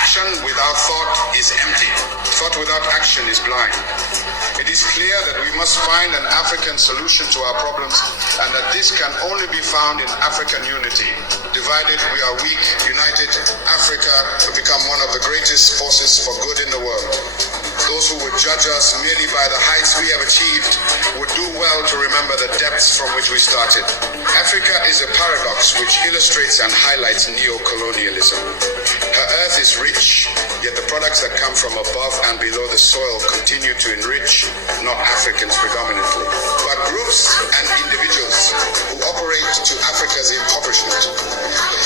Action without thought is empty. Thought without action is blind. It is clear that we must find an African solution to our problems, and that this can only be found in African unity. Divided, we are weak. United, Africa will become one of the greatest forces for good in the world. Those who would judge us merely by the heights we have achieved would do well to remember the depths from which we started. Africa is a paradox which illustrates and highlights neo-colonialism. Her earth is rich, yet the products that come from above and below the soil continue to enrich not Africans predominantly, but groups and individuals who operate to Africa's impoverishment.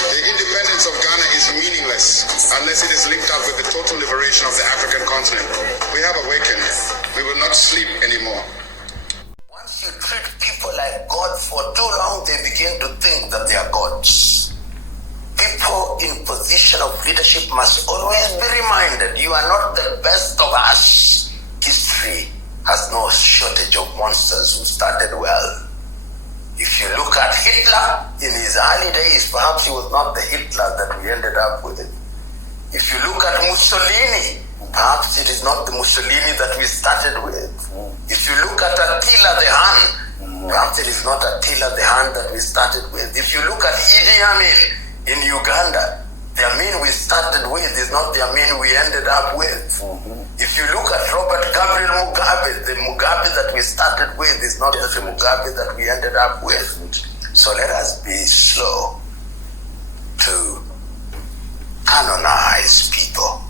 The independence of Ghana is meaningless unless it is linked up with the total liberation of the African continent. We have awakened. We will not sleep anymore. Once you treat people like God for too long, they begin to think that they are gods. People in position of leadership must always be reminded, you are not the best of us. History has no shortage of monsters who started well. If you look at Hitler, in his early days, perhaps he was not the Hitler that we ended up with. If you look at Mussolini, perhaps it is not the Mussolini that we started with. If you look at Attila the Hun, perhaps it is not Attila the Hun that we started with. If you look at Idi Amin in Uganda, the Amin we started with is not the Amin we ended up with. If you look at Robert Gabriel Mugabe, the Mugabe that we started with is not the Mugabe that we ended up with. So let us be slow to canonize people.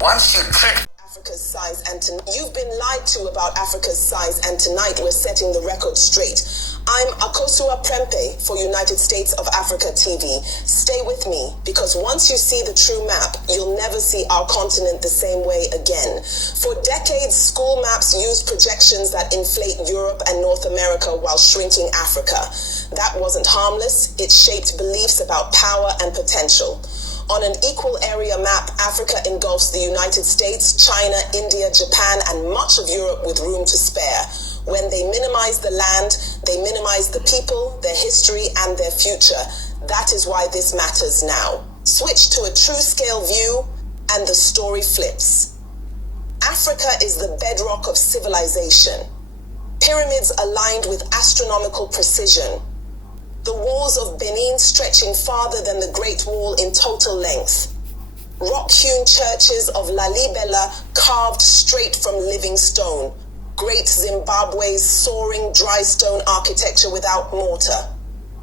Once you treat Africa's size, and you've been lied to about Africa's size, and tonight we're setting the record straight. I'm Akosua Prempe for United States of Africa TV. Stay with me, because once you see the true map, you'll never see our continent the same way again. For decades, school maps used projections that inflate Europe and North America while shrinking Africa. That wasn't harmless. It shaped beliefs about power and potential. On an equal area map, Africa engulfs the United States, China, India, Japan, and much of Europe with room to spare. When they minimize the land, they minimize the people, their history, and their future. That is why this matters now. Switch to a true scale view, and the story flips. Africa is the bedrock of civilization. Pyramids aligned with astronomical precision. The walls of Benin stretching farther than the Great Wall in total length. Rock-hewn churches of Lalibela carved straight from living stone. Great Zimbabwe's soaring dry stone architecture without mortar.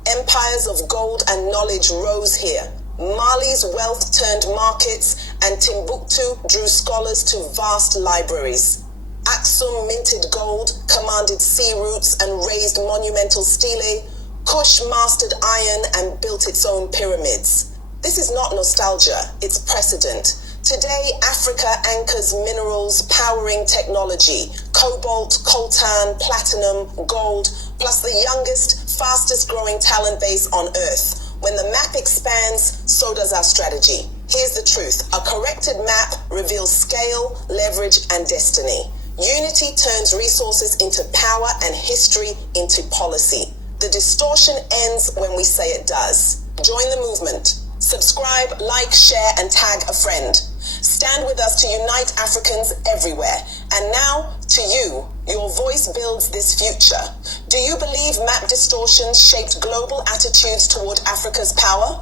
Empires of gold and knowledge rose here. Mali's wealth turned markets, and Timbuktu drew scholars to vast libraries. Aksum minted gold, commanded sea routes, and raised monumental stelae. Kush mastered iron and built its own pyramids. This is not nostalgia, it's precedent. Today, Africa anchors minerals powering technology. Cobalt, coltan, platinum, gold, plus the youngest, fastest growing talent base on Earth. When the map expands, so does our strategy. Here's the truth. A corrected map reveals scale, leverage, and destiny. Unity turns resources into power and history into policy. The distortion ends when we say it does. Join the movement. Subscribe, like, share, and tag a friend. Stand with us to unite Africans everywhere. And now, to you, your voice builds this future. Do you believe map distortions shaped global attitudes toward Africa's power?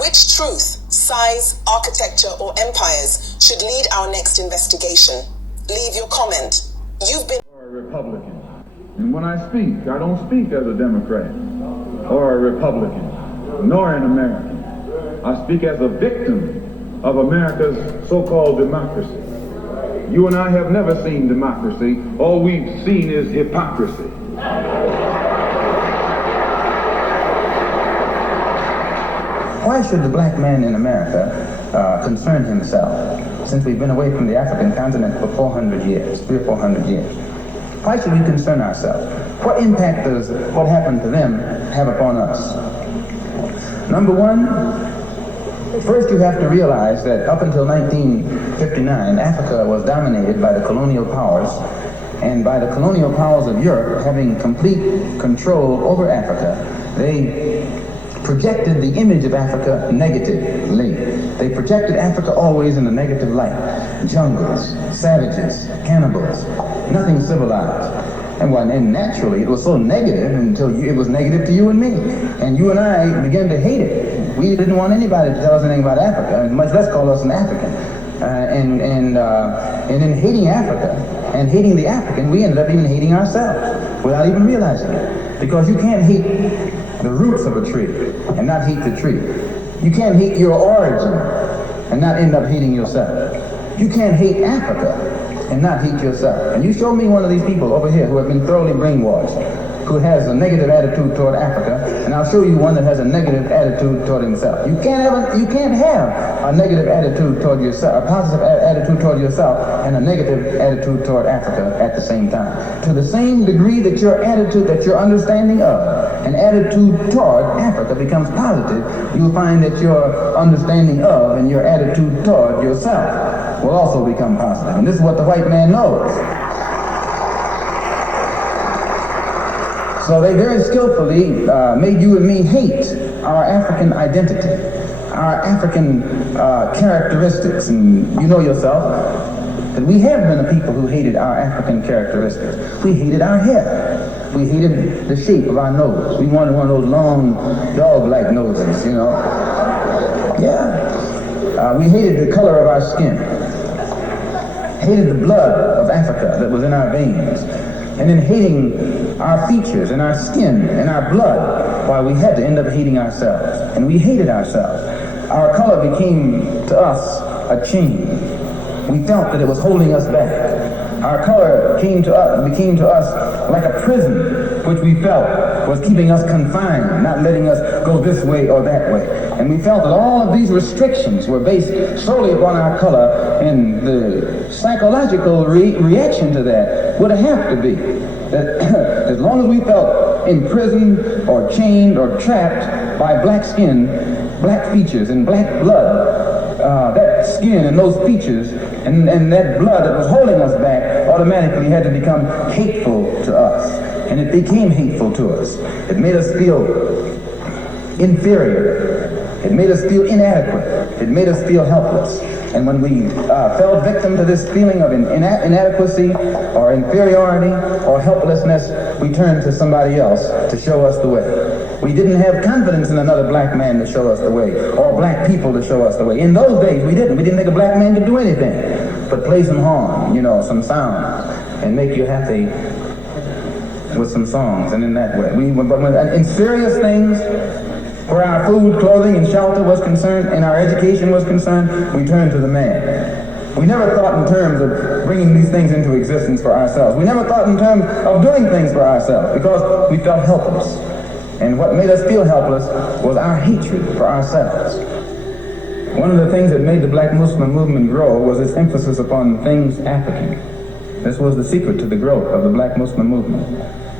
Which truth, size, architecture, or empires should lead our next investigation? Leave your comment. You've been a Republican. And when I speak, I don't speak as a Democrat or a Republican, nor an American. I speak as a victim of America's so-called democracy. You and I have never seen democracy. All we've seen is hypocrisy. Why should the black man in America concern himself, since we've been away from the African continent for 400 years, 300 or 400 years? Why should we concern ourselves? What impact does what happened to them have upon us? Number one, first you have to realize that up until 1959, Africa was dominated by the colonial powers, and by the colonial powers of Europe having complete control over Africa, they projected the image of Africa negatively. They projected Africa always in a negative light. Jungles, savages, cannibals, nothing civilized. And naturally, it was so negative until it was negative to you and me. And you and I began to hate it. We didn't want anybody to tell us anything about Africa, and much less call us an African. And in hating Africa and hating the African, we ended up even hating ourselves without even realizing it. Because you can't hate the roots of a tree and not hate the tree. You can't hate your origin and not end up hating yourself. You can't hate Africa and not hate yourself. And you show me one of these people over here who have been thoroughly brainwashed, who has a negative attitude toward Africa, and I'll show you one that has a negative attitude toward himself. You can't have a negative attitude toward yourself, a positive attitude toward yourself, and a negative attitude toward Africa at the same time. To the same degree that your attitude, that your understanding of an attitude toward Africa becomes positive, you'll find that your understanding of and your attitude toward yourself will also become positive. And this is what the white man knows. So they very skillfully made you and me hate our African identity, our African characteristics. And you know yourself that we have been a people who hated our African characteristics. We hated our hair. We hated the shape of our nose. We wanted one of those long dog-like noses, you know. Yeah. We hated the color of our skin. Hated the blood of Africa that was in our veins. And then hating our features and our skin and our blood, while we had to end up hating ourselves. And we hated ourselves. Our color became to us a chain. We felt that it was holding us back. Our color became to us like a prison, which we felt was keeping us confined, not letting us go this way or that way. And we felt that all of these restrictions were based solely upon our color, and the psychological reaction to that would have to be that as long as we felt imprisoned or chained or trapped by black skin, black features, and black blood, that skin and those features and that blood that was holding us back automatically had to become hateful to us. And it became hateful to us. It made us feel inferior. It made us feel inadequate. It made us feel helpless. And when we fell victim to this feeling of inadequacy or inferiority or helplessness, we turned to somebody else to show us the way. We didn't have confidence in another black man to show us the way, or black people to show us the way. In those days, we didn't. We didn't think a black man could do anything but play some horn, you know, some sound, and make you happy with some songs. And in that way, in serious things, where our food, clothing, and shelter was concerned, and our education was concerned, we turned to the man. We never thought in terms of bringing these things into existence for ourselves. We never thought in terms of doing things for ourselves, because we felt helpless. And what made us feel helpless was our hatred for ourselves. One of the things that made the Black Muslim movement grow was its emphasis upon things African. This was the secret to the growth of the Black Muslim movement.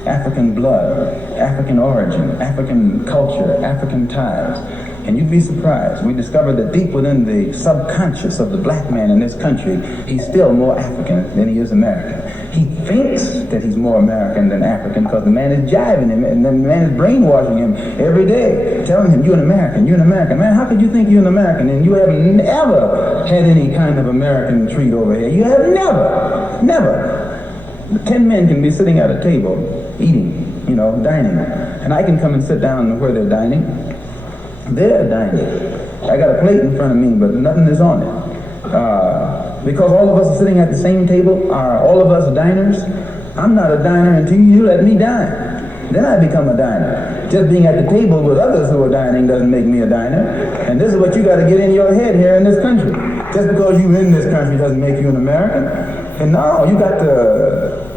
African blood, African origin, African culture, African ties. And you'd be surprised. We discovered that deep within the subconscious of the black man in this country, he's still more African than he is American. He thinks that he's more American than African because the man is jiving him and the man is brainwashing him every day, telling him, you're an American, you're an American. Man, how could you think you're an American and you have never had any kind of American treat over here? You have never. 10 men can be sitting at a table eating, you know, dining. And I can come and sit down where they're dining. They're dining. I got a plate in front of me, but nothing is on it. Because all of us are sitting at the same table, are all of us diners? I'm not a diner until you let me dine. Then I become a diner. Just being at the table with others who are dining doesn't make me a diner. And this is what you got to get in your head here in this country. Just because you're in this country doesn't make you an American. And no, you got to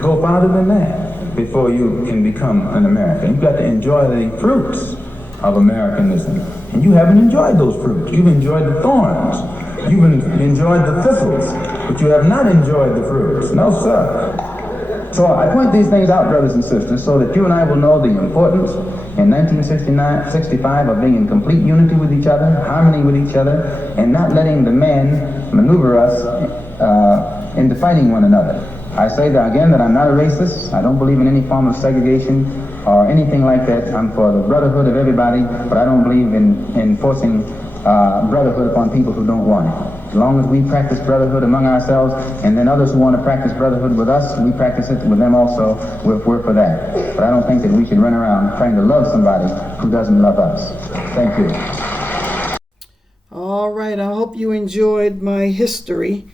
go farther than that before you can become an American. You've got to enjoy the fruits of Americanism. And you haven't enjoyed those fruits. You've enjoyed the thorns. You've enjoyed the thistles, but you have not enjoyed the fruits. No, sir. So I point these things out, brothers and sisters, so that you and I will know the importance in 1965 of being in complete unity with each other, harmony with each other, and not letting the man maneuver us into fighting one another. I say that again that I'm not a racist. I don't believe in any form of segregation or anything like that. I'm for the brotherhood of everybody, but I don't believe in forcing brotherhood upon people who don't want it. As long as we practice brotherhood among ourselves, and then others who want to practice brotherhood with us, we practice it with them also, we're for that. But I don't think that we should run around trying to love somebody who doesn't love us. Thank you. All right, I hope you enjoyed my history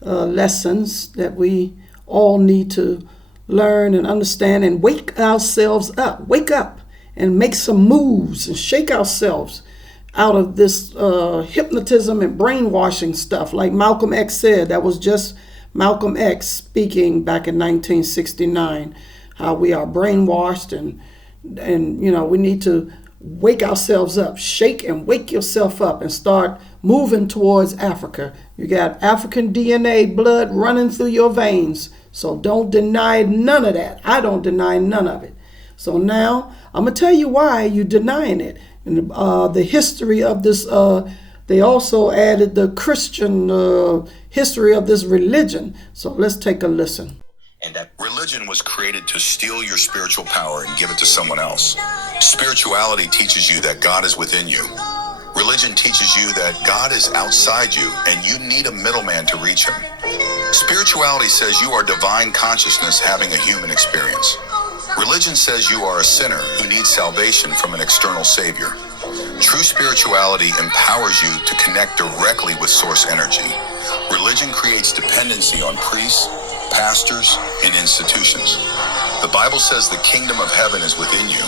lessons that we all need to learn and understand and wake ourselves up. Wake up and make some moves and shake ourselves out of this hypnotism and brainwashing stuff. Like Malcolm X said, that was just Malcolm X speaking back in 1969, how we are brainwashed and you know, we need to wake ourselves up, shake and wake yourself up and start moving towards Africa. You got African DNA blood running through your veins, so don't deny none of that. I don't deny none of it. So now I'm gonna tell you why you're denying it. And the history of this, they also added the Christian history of this religion. So let's take a listen. And that religion was created to steal your spiritual power and give it to someone else. Spirituality teaches you that God is within you. Religion teaches you that God is outside you and you need a middleman to reach him. Spirituality says you are divine consciousness having a human experience. Religion says you are a sinner who needs salvation from an external savior. True spirituality empowers you to connect directly with source energy. Religion creates dependency on priests, pastors, and institutions. The Bible says the kingdom of heaven is within you,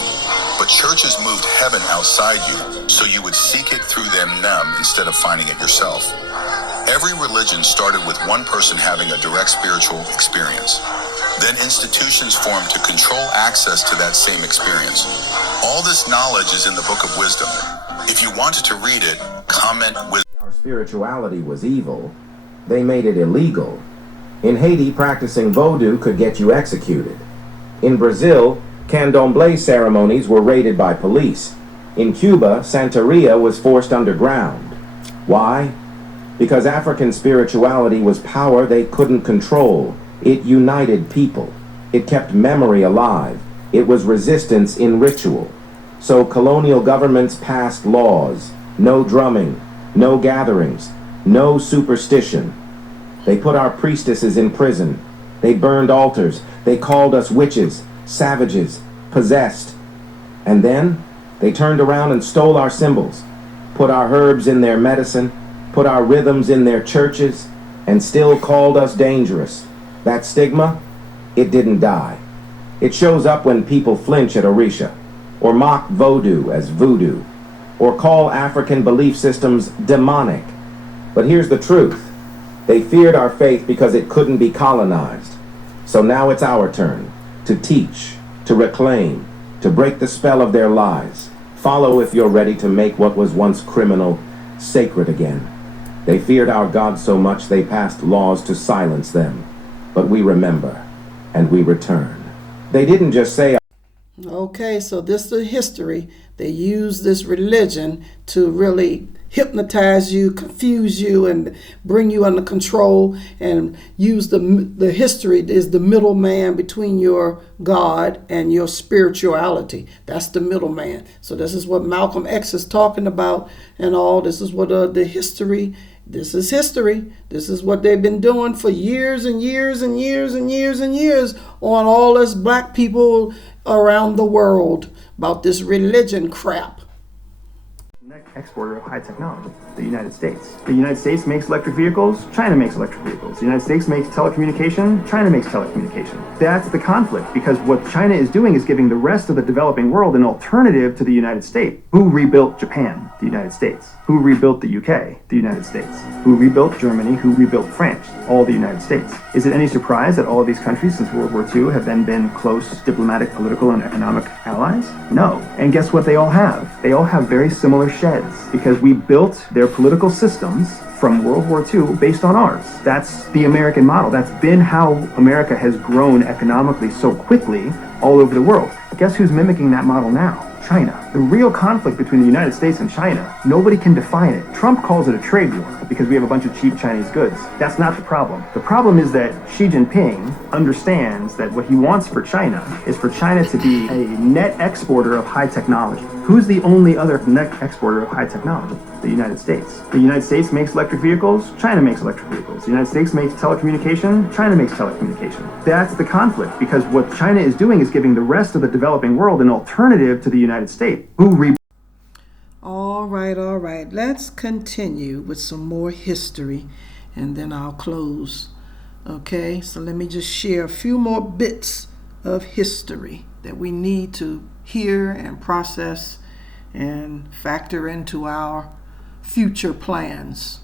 but churches moved heaven outside you so you would seek it through them instead of finding it yourself. Every religion started with one person having a direct spiritual experience. Then institutions formed to control access to that same experience. All this knowledge is in the Book of Wisdom. If you wanted to read it, comment with. Our spirituality was evil. They made it illegal. In Haiti, practicing voodoo could get you executed. In Brazil, candomblé ceremonies were raided by police. In Cuba, Santeria was forced underground. Why? Because African spirituality was power they couldn't control. It united people. It kept memory alive. It was resistance in ritual. So colonial governments passed laws. No drumming, no gatherings, no superstition. They put our priestesses in prison. They burned altars. They called us witches, savages, possessed. And then they turned around and stole our symbols, put our herbs in their medicine, put our rhythms in their churches, and still called us dangerous. That stigma, it didn't die. It shows up when people flinch at Orisha, or mock Vodou as voodoo, or call African belief systems demonic. But here's the truth. They feared our faith because it couldn't be colonized. So now it's our turn to teach, to reclaim, to break the spell of their lies. Follow if you're ready to make what was once criminal sacred again. They feared our God so much they passed laws to silence them. But we remember, and we return. They didn't just say... Okay, so this is the history. They use this religion to really hypnotize you, confuse you, and bring you under control, and use the history is the middleman between your God and your spirituality. That's the middleman. So this is what Malcolm X is talking about and all. This is what the history. This is history. This is what they've been doing for years and years and years and years and years on all us black people around the world about this religion crap. Exporter of high technology, the United States. The United States makes electric vehicles, China makes electric vehicles. The United States makes telecommunication, China makes telecommunication. That's the conflict, because what China is doing is giving the rest of the developing world an alternative to the United States. Who rebuilt Japan? The United States. Who rebuilt the UK? The United States. Who rebuilt Germany? Who rebuilt France? All the United States. Is it any surprise that all of these countries since World War II have then been close diplomatic, political, and economic allies? No. And guess what they all have? They all have very similar sheds, because we built their political systems from World War II based on ours. That's the American model. That's been how America has grown economically so quickly all over the world. Guess who's mimicking that model now? China. The real conflict between the United States and China, nobody can define it. Trump calls it a trade war because we have a bunch of cheap Chinese goods. That's not the problem. The problem is that Xi Jinping understands that what he wants for China is for China to be a net exporter of high technology. Who's the only other net exporter of high technology? The United States. The United States makes electric vehicles, China makes electric vehicles. The United States makes telecommunication, China makes telecommunication. That's the conflict, because what China is doing is giving the rest of the developing world an alternative to the United States. All right. Let's continue with some more history, and then I'll close. Okay, so let me just share a few more bits of history that we need to hear and process and factor into our future plans.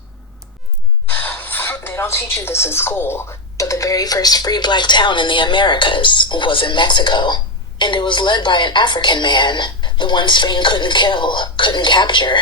They don't teach you this in school, but the very first free black town in the Americas was in Mexico. And it was led by an African man, the one Spain couldn't kill, couldn't capture,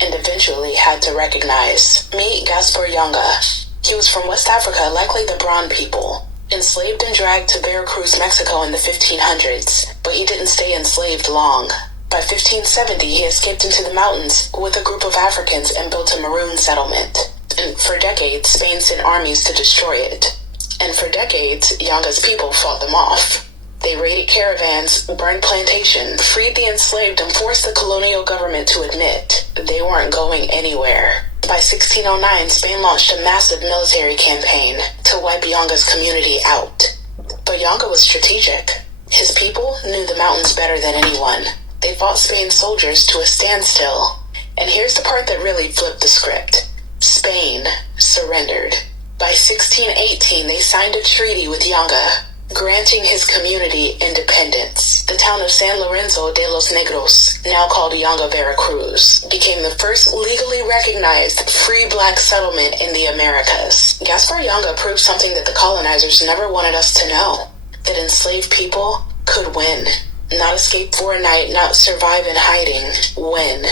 and eventually had to recognize. Meet Gaspar Yanga. He was from West Africa, likely the Bron people, enslaved and dragged to Veracruz, Mexico in the 1500s, but he didn't stay enslaved long. By 1570, he escaped into the mountains with a group of Africans and built a maroon settlement. And for decades, Spain sent armies to destroy it. And for decades, Yanga's people fought them off. They raided caravans, burned plantations, freed the enslaved, and forced the colonial government to admit they weren't going anywhere. By 1609, Spain launched a massive military campaign to wipe Yanga's community out. But Yanga was strategic. His people knew the mountains better than anyone. They fought Spain's soldiers to a standstill. And here's the part that really flipped the script. Spain surrendered. By 1618, they signed a treaty with Yanga, granting his community independence. The town of San Lorenzo de los Negros, now called Yanga Veracruz, became the first legally recognized free black settlement in the Americas. Gaspar Yanga proved something that the colonizers never wanted us to know, that enslaved people could win. Not escape for a night, not survive in hiding, win.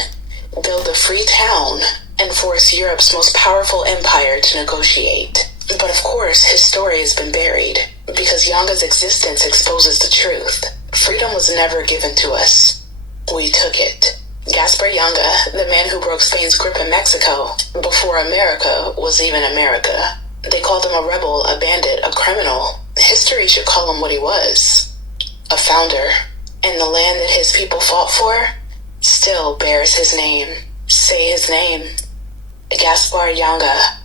Build a free town and force Europe's most powerful empire to negotiate. But of course, his story has been buried, because Yanga's existence exposes the truth. Freedom was never given to us. We took it. Gaspar Yanga, the man who broke Spain's grip in Mexico, before America was even America. They called him a rebel, a bandit, a criminal. History should call him what he was. A founder. And the land that his people fought for still bears his name. Say his name. Gaspar Yanga.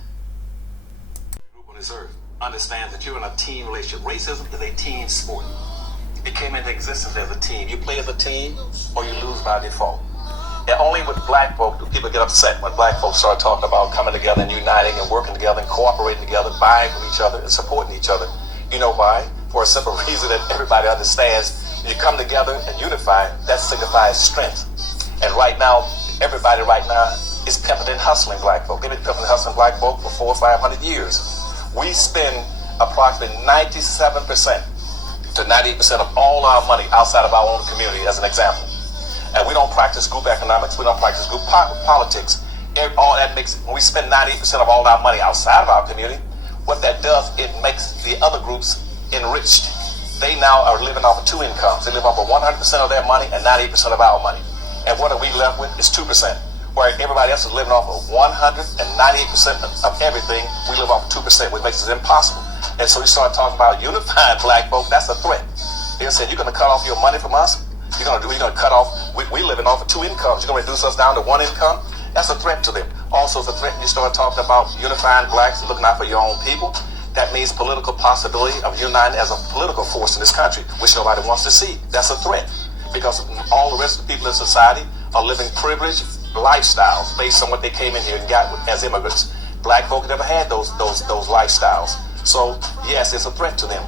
On this earth understands that you're in a team relationship. Racism is a team sport. It came into existence as a team. You play as a team or you lose by default. And only with black folk do people get upset when black folks start talking about coming together and uniting and working together and cooperating together, buying from each other and supporting each other. You know why? For a simple reason that everybody understands. You come together and unify, that signifies strength. And right now, everybody right now is pimping and hustling black folk. They've been pimping and hustling black folk for 400 or 500 years. We spend approximately 97% to 98% of all our money outside of our own community, as an example. And we don't practice group economics, we don't practice group politics. All that makes, when we spend 98% of all our money outside of our community, what that does, it makes the other groups enriched. They now are living off of two incomes. They live off of 100% of their money and 98% of our money. And what are we left with? It's 2%. Where everybody else is living off of 198% of everything, we live off of 2%, which makes it impossible. And so we start talking about unifying black folk. That's a threat. They said, you're going to cut off your money from us? You're going to cut off, we living off of two incomes. You're going to reduce us down to one income? That's a threat to them. Also, it's a threat when you start talking about unifying blacks and looking out for your own people. That means political possibility of uniting as a political force in this country, which nobody wants to see. That's a threat, because all the rest of the people in society are living privileged lifestyles based on what they came in here and got as immigrants. Black folk never had those lifestyles. So yes, it's a threat to them.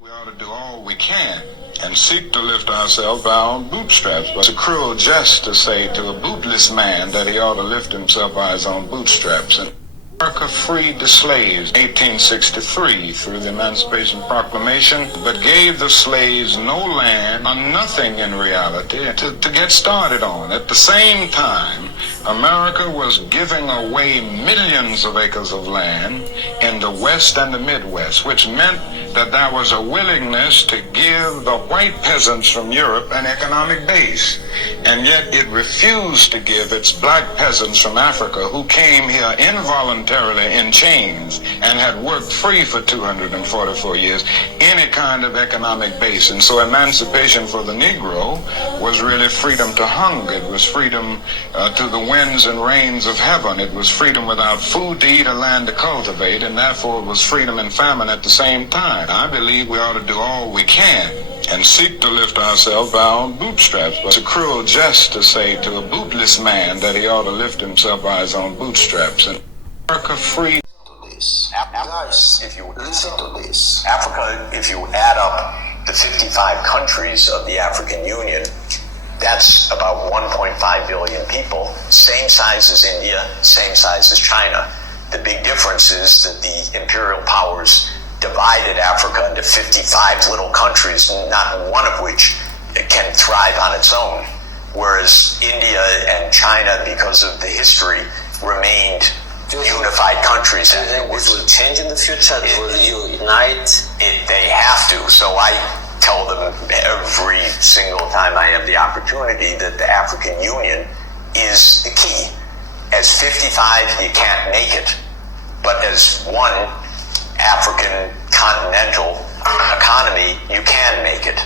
We ought to do all we can and seek to lift ourselves by our own bootstraps. But it's a cruel jest to say to a bootless man that he ought to lift himself by his own bootstraps. And America freed the slaves in 1863 through the Emancipation Proclamation, but gave the slaves no land or nothing in reality to get started on. At the same time, America was giving away millions of acres of land in the West and the Midwest, which meant that there was a willingness to give the white peasants from Europe an economic base. And yet it refused to give its black peasants from Africa, who came here involuntarily in chains and had worked free for 244 years, any kind of economic base. And so emancipation for the Negro was really freedom to hunger. It was freedom to the winds and rains of heaven. It was freedom without food to eat or land to cultivate, and therefore it was freedom and famine at the same time. I believe we ought to do all we can and seek to lift ourselves by our own bootstraps. But it's a cruel jest to say to a bootless man that he ought to lift himself by his own bootstraps. And America free. Guys, if you listen to this, Africa, if you add up the 55 countries of the African Union, that's about 1.5 billion people. Same size as India, same size as China. The big difference is that the imperial powers divided Africa into 55 little countries, not one of which can thrive on its own. Whereas India and China, because of the history, remained unified countries. And then this will change in the future. Will you unite? They have to. So I tell them every single time I have the opportunity that the African Union is the key. As 55, you can't make it. But as one African continental economy, you can make it.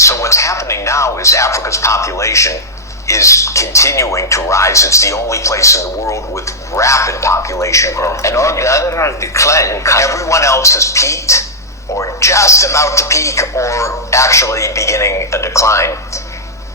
So what's happening now is Africa's population is continuing to rise. It's the only place in the world with rapid population growth. And all the other are declining. Everyone else has peaked, or just about to peak, or actually beginning a decline.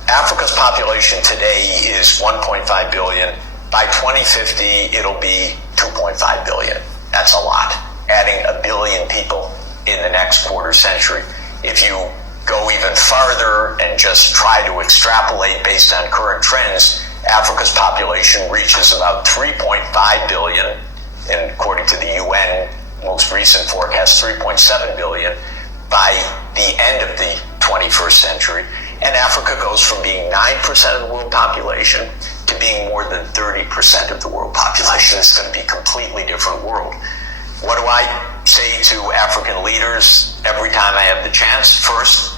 Africa's population today is 1.5 billion. By 2050, it'll be 2.5 billion. That's a lot. Adding 1 billion people in the next quarter century. If you go even farther and just try to extrapolate based on current trends, Africa's population reaches about 3.5 billion, and according to the UN most recent forecast, 3.7 billion by the end of the 21st century. And Africa goes from being 9% of the world population to being more than 30% of the world population. It's going to be a completely different world. What do I say to African leaders every time I have the chance? First,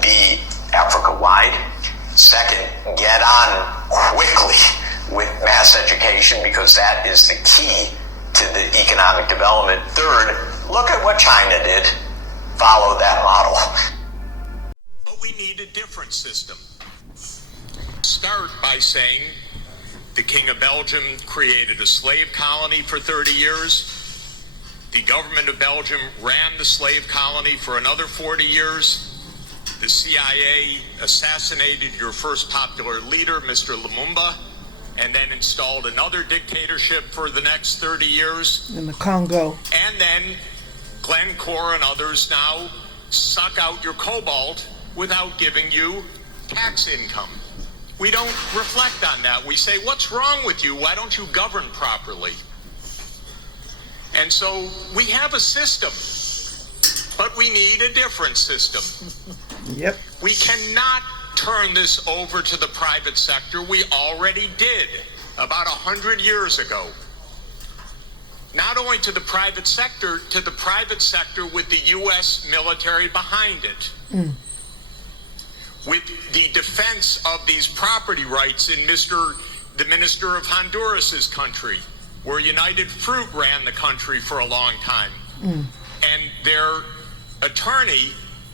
be Africa-wide. Second, get on quickly with mass education, because that is the key to the economic development. Third, look at what China did. Follow that model. But we need a different system. Start by saying the King of Belgium created a slave colony for 30 years. The government of Belgium ran the slave colony for another 40 years. The CIA assassinated your first popular leader, Mr. Lumumba, and then installed another dictatorship for the next 30 years. In the Congo. And then Glencore and others now suck out your cobalt without giving you tax income. We don't reflect on that. We say, what's wrong with you? Why don't you govern properly? And so we have a system, but we need a different system. Yep. We cannot turn this over to the private sector. We already did about 100 years ago. Not only to the private sector with the U.S. military behind it. With the defense of these property rights in the Minister of Honduras's country, where United Fruit ran the country for a long time. And their attorney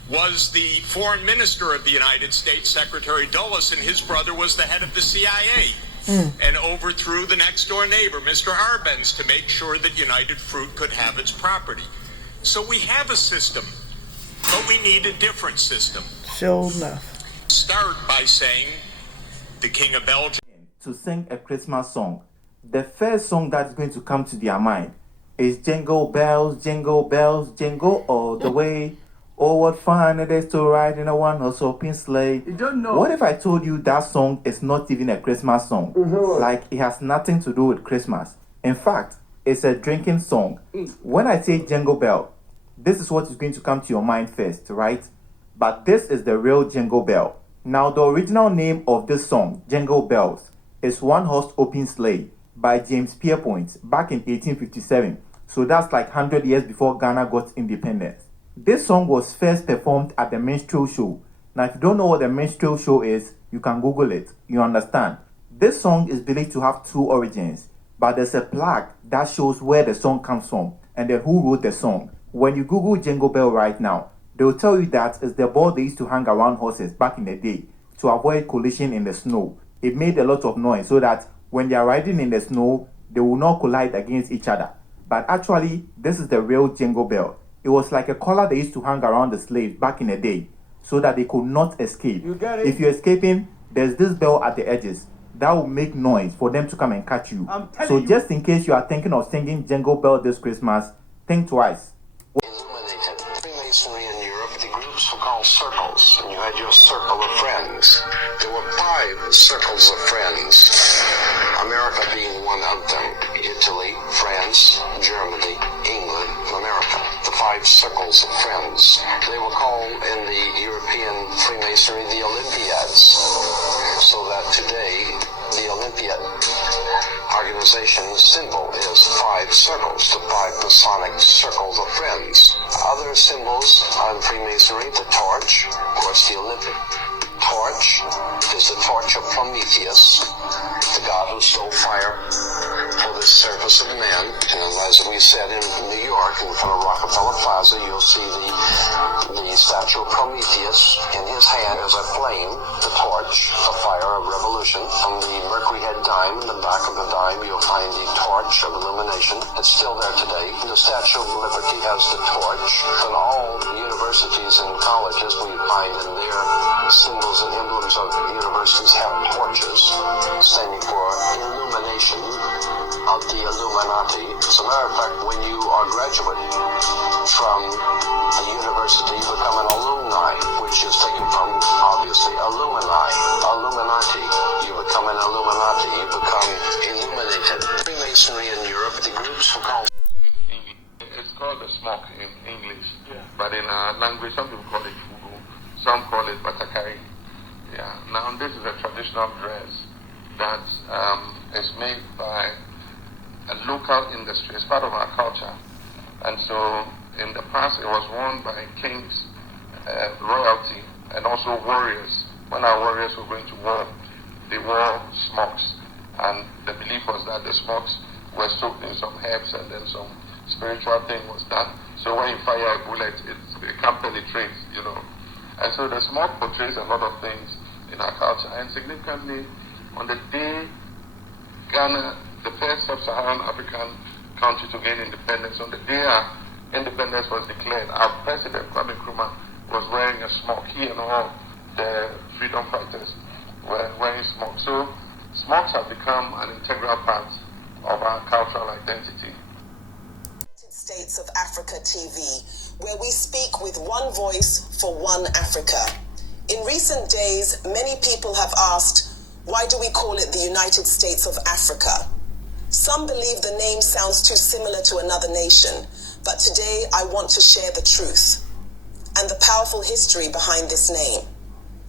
was the foreign minister of the United States, Secretary Dulles, and his brother was the head of the CIA. And overthrew the next door neighbor, Mr. Arbenz, to make sure that United Fruit could have its property. So we have a system, but we need a different system. Sure enough. Start by saying the King of Belgium. To sing a Christmas song, the first song that's going to come to their mind is Jingle Bells, Jingle all the way. Oh, what fun it is to ride in a one-horse open sleigh. You don't know. What if I told you that song is not even a Christmas song? Like, it has nothing to do with Christmas. In fact, it's a drinking song. When I say Jingle Bell, this is what is going to come to your mind first, right? But this is the real Jingle Bell. Now, the original name of this song, Jingle Bells, is One Horse Open Sleigh by James Pierpont back in 1857. So that's like 100 years before Ghana got independence. This song was first performed at the minstrel show. Now, if you don't know what the minstrel show is, you can Google it. You understand? This song is believed to have two origins, but there's a plaque that shows where the song comes from and then who wrote the song. When you Google Jingle Bell right now, they'll tell you that it's the ball they used to hang around horses back in the day to avoid collision in the snow. It made a lot of noise so that when they are riding in the snow, they will not collide against each other. But actually, this is the real Jingle Bell. It was like a collar they used to hang around the slaves back in the day so that they could not escape. You get it? If you're escaping, there's this bell at the edges that will make noise for them to come and catch you. So just in case you are thinking of singing Jingle Bell this Christmas, think twice. Illuminated Freemasonry in Europe, the groups were called circles, and you had your circle of friends. There were 5 circles of friends, America being one of them. Italy, France, Germany, England, America. The 5 circles of friends. They were called in the European Freemasonry the Olympiads, so that today the Olympiad organization's symbol is 5 circles, the 5 Masonic circles of friends. Other symbols on Freemasonry, the torch, of course the Olympic torch is the torch of Prometheus, the god who stole fire for the service of man. And as we said in New York, in front of Rockefeller Plaza, you'll see the statue of Prometheus. In his hand is a flame, the torch, the fire of revolution. On the Mercury head dime, in the back of the dime, you'll find the torch of illumination. It's still there today. The Statue of Liberty has the torch. And all universities and colleges, we find in their symbols and emblems of universities have torches standing for illumination of the Illuminati. As a matter of fact, when you are a graduate from a university, you become an alumni, which is taken from, obviously, alumni, Illuminati. You become an Illuminati, you become illuminated. Freemasonry in Europe, the groups were called... It's called the smock in English, but in our language, some people call it fugu, some call it batakari. Yeah. Now, this is a traditional dress that is made by a local industry. It's part of our culture. And so, in the past, it was worn by kings, royalty, and also warriors. When our warriors were going to war, they wore smocks. And the belief was that the smocks were soaked in some herbs and then some spiritual thing was done. So when you fire a bullet, it can't penetrate, you know. And so the smock portrays a lot of things in our culture. And significantly, on the day Ghana, the first sub-Saharan African country to gain independence, on the day our independence was declared, our president, Kwame Nkrumah, was wearing a smock. He and all the freedom fighters were wearing smocks. So smocks have become an integral part of our cultural identity. States of Africa TV, where we speak with one voice for one Africa. In recent days, many people have asked, why do we call it the United States of Africa? Some believe the name sounds too similar to another nation, but today I want to share the truth and the powerful history behind this name.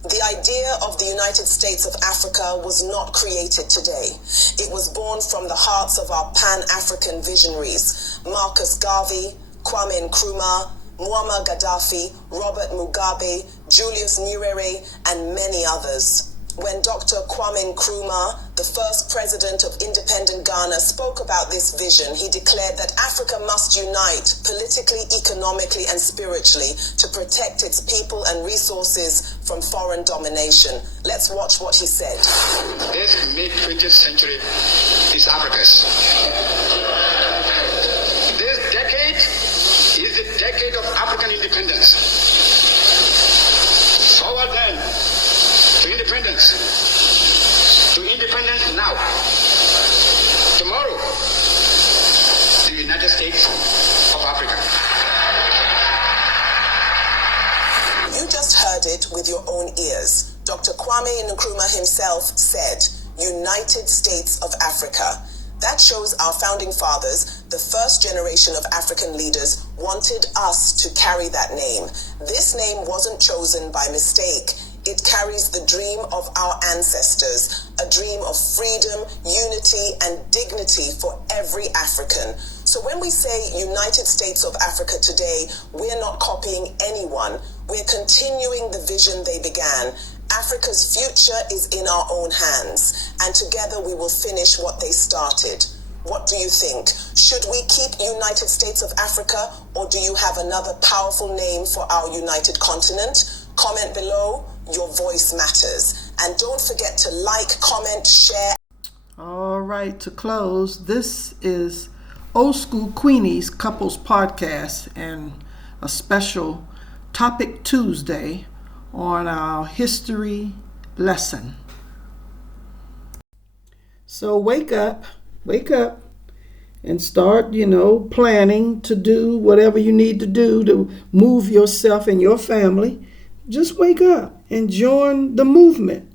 The idea of the United States of Africa was not created today. It was born from the hearts of our Pan-African visionaries, Marcus Gavey, Kwame Nkrumah, Muammar Gaddafi, Robert Mugabe, Julius Nyerere, and many others. When Dr. Kwame Nkrumah, the first president of independent Ghana, spoke about this vision, he declared that Africa must unite politically, economically, and spiritually to protect its people and resources from foreign domination. Let's watch what he said. This mid-20th century is Africa's. This decade is the decade of African independence. Forward then to independence. To independence now. Tomorrow, the United States of Africa. You just heard it with your own ears. Dr. Kwame Nkrumah himself said, United States of Africa. That shows our founding fathers, the first generation of African leaders, wanted us to carry that name. This name wasn't chosen by mistake. It carries the dream of our ancestors, a dream of freedom, unity, and dignity for every African. So when we say United States of Africa today, we're not copying anyone. We're continuing the vision they began. Africa's future is in our own hands, and together we will finish what they started. What do you think? Should we keep United States of Africa, or do you have another powerful name for our united continent? Comment below. Your voice matters. And don't forget to like, comment, share. All right, to close, this is Old School Queenies Couples Podcast and a special Topic Tuesday on our history lesson. So wake up and start, planning to do whatever you need to do to move yourself and your family. Just wake up and join the movement,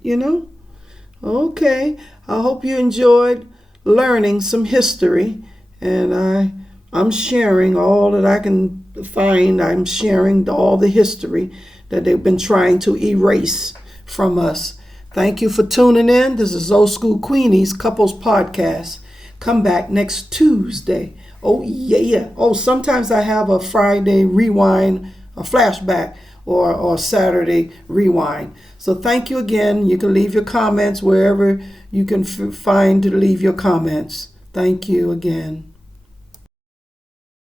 Okay, I hope you enjoyed learning some history, and I'm sharing all that I can find. I'm sharing all the history that they've been trying to erase from us. Thank you for tuning in. This is Old School Queenies Couples Podcast. Come back next Tuesday. Oh, yeah. Oh, sometimes I have a Friday rewind, a flashback, or Saturday rewind. So thank you again. You can leave your comments wherever you can find to leave your comments. Thank you again.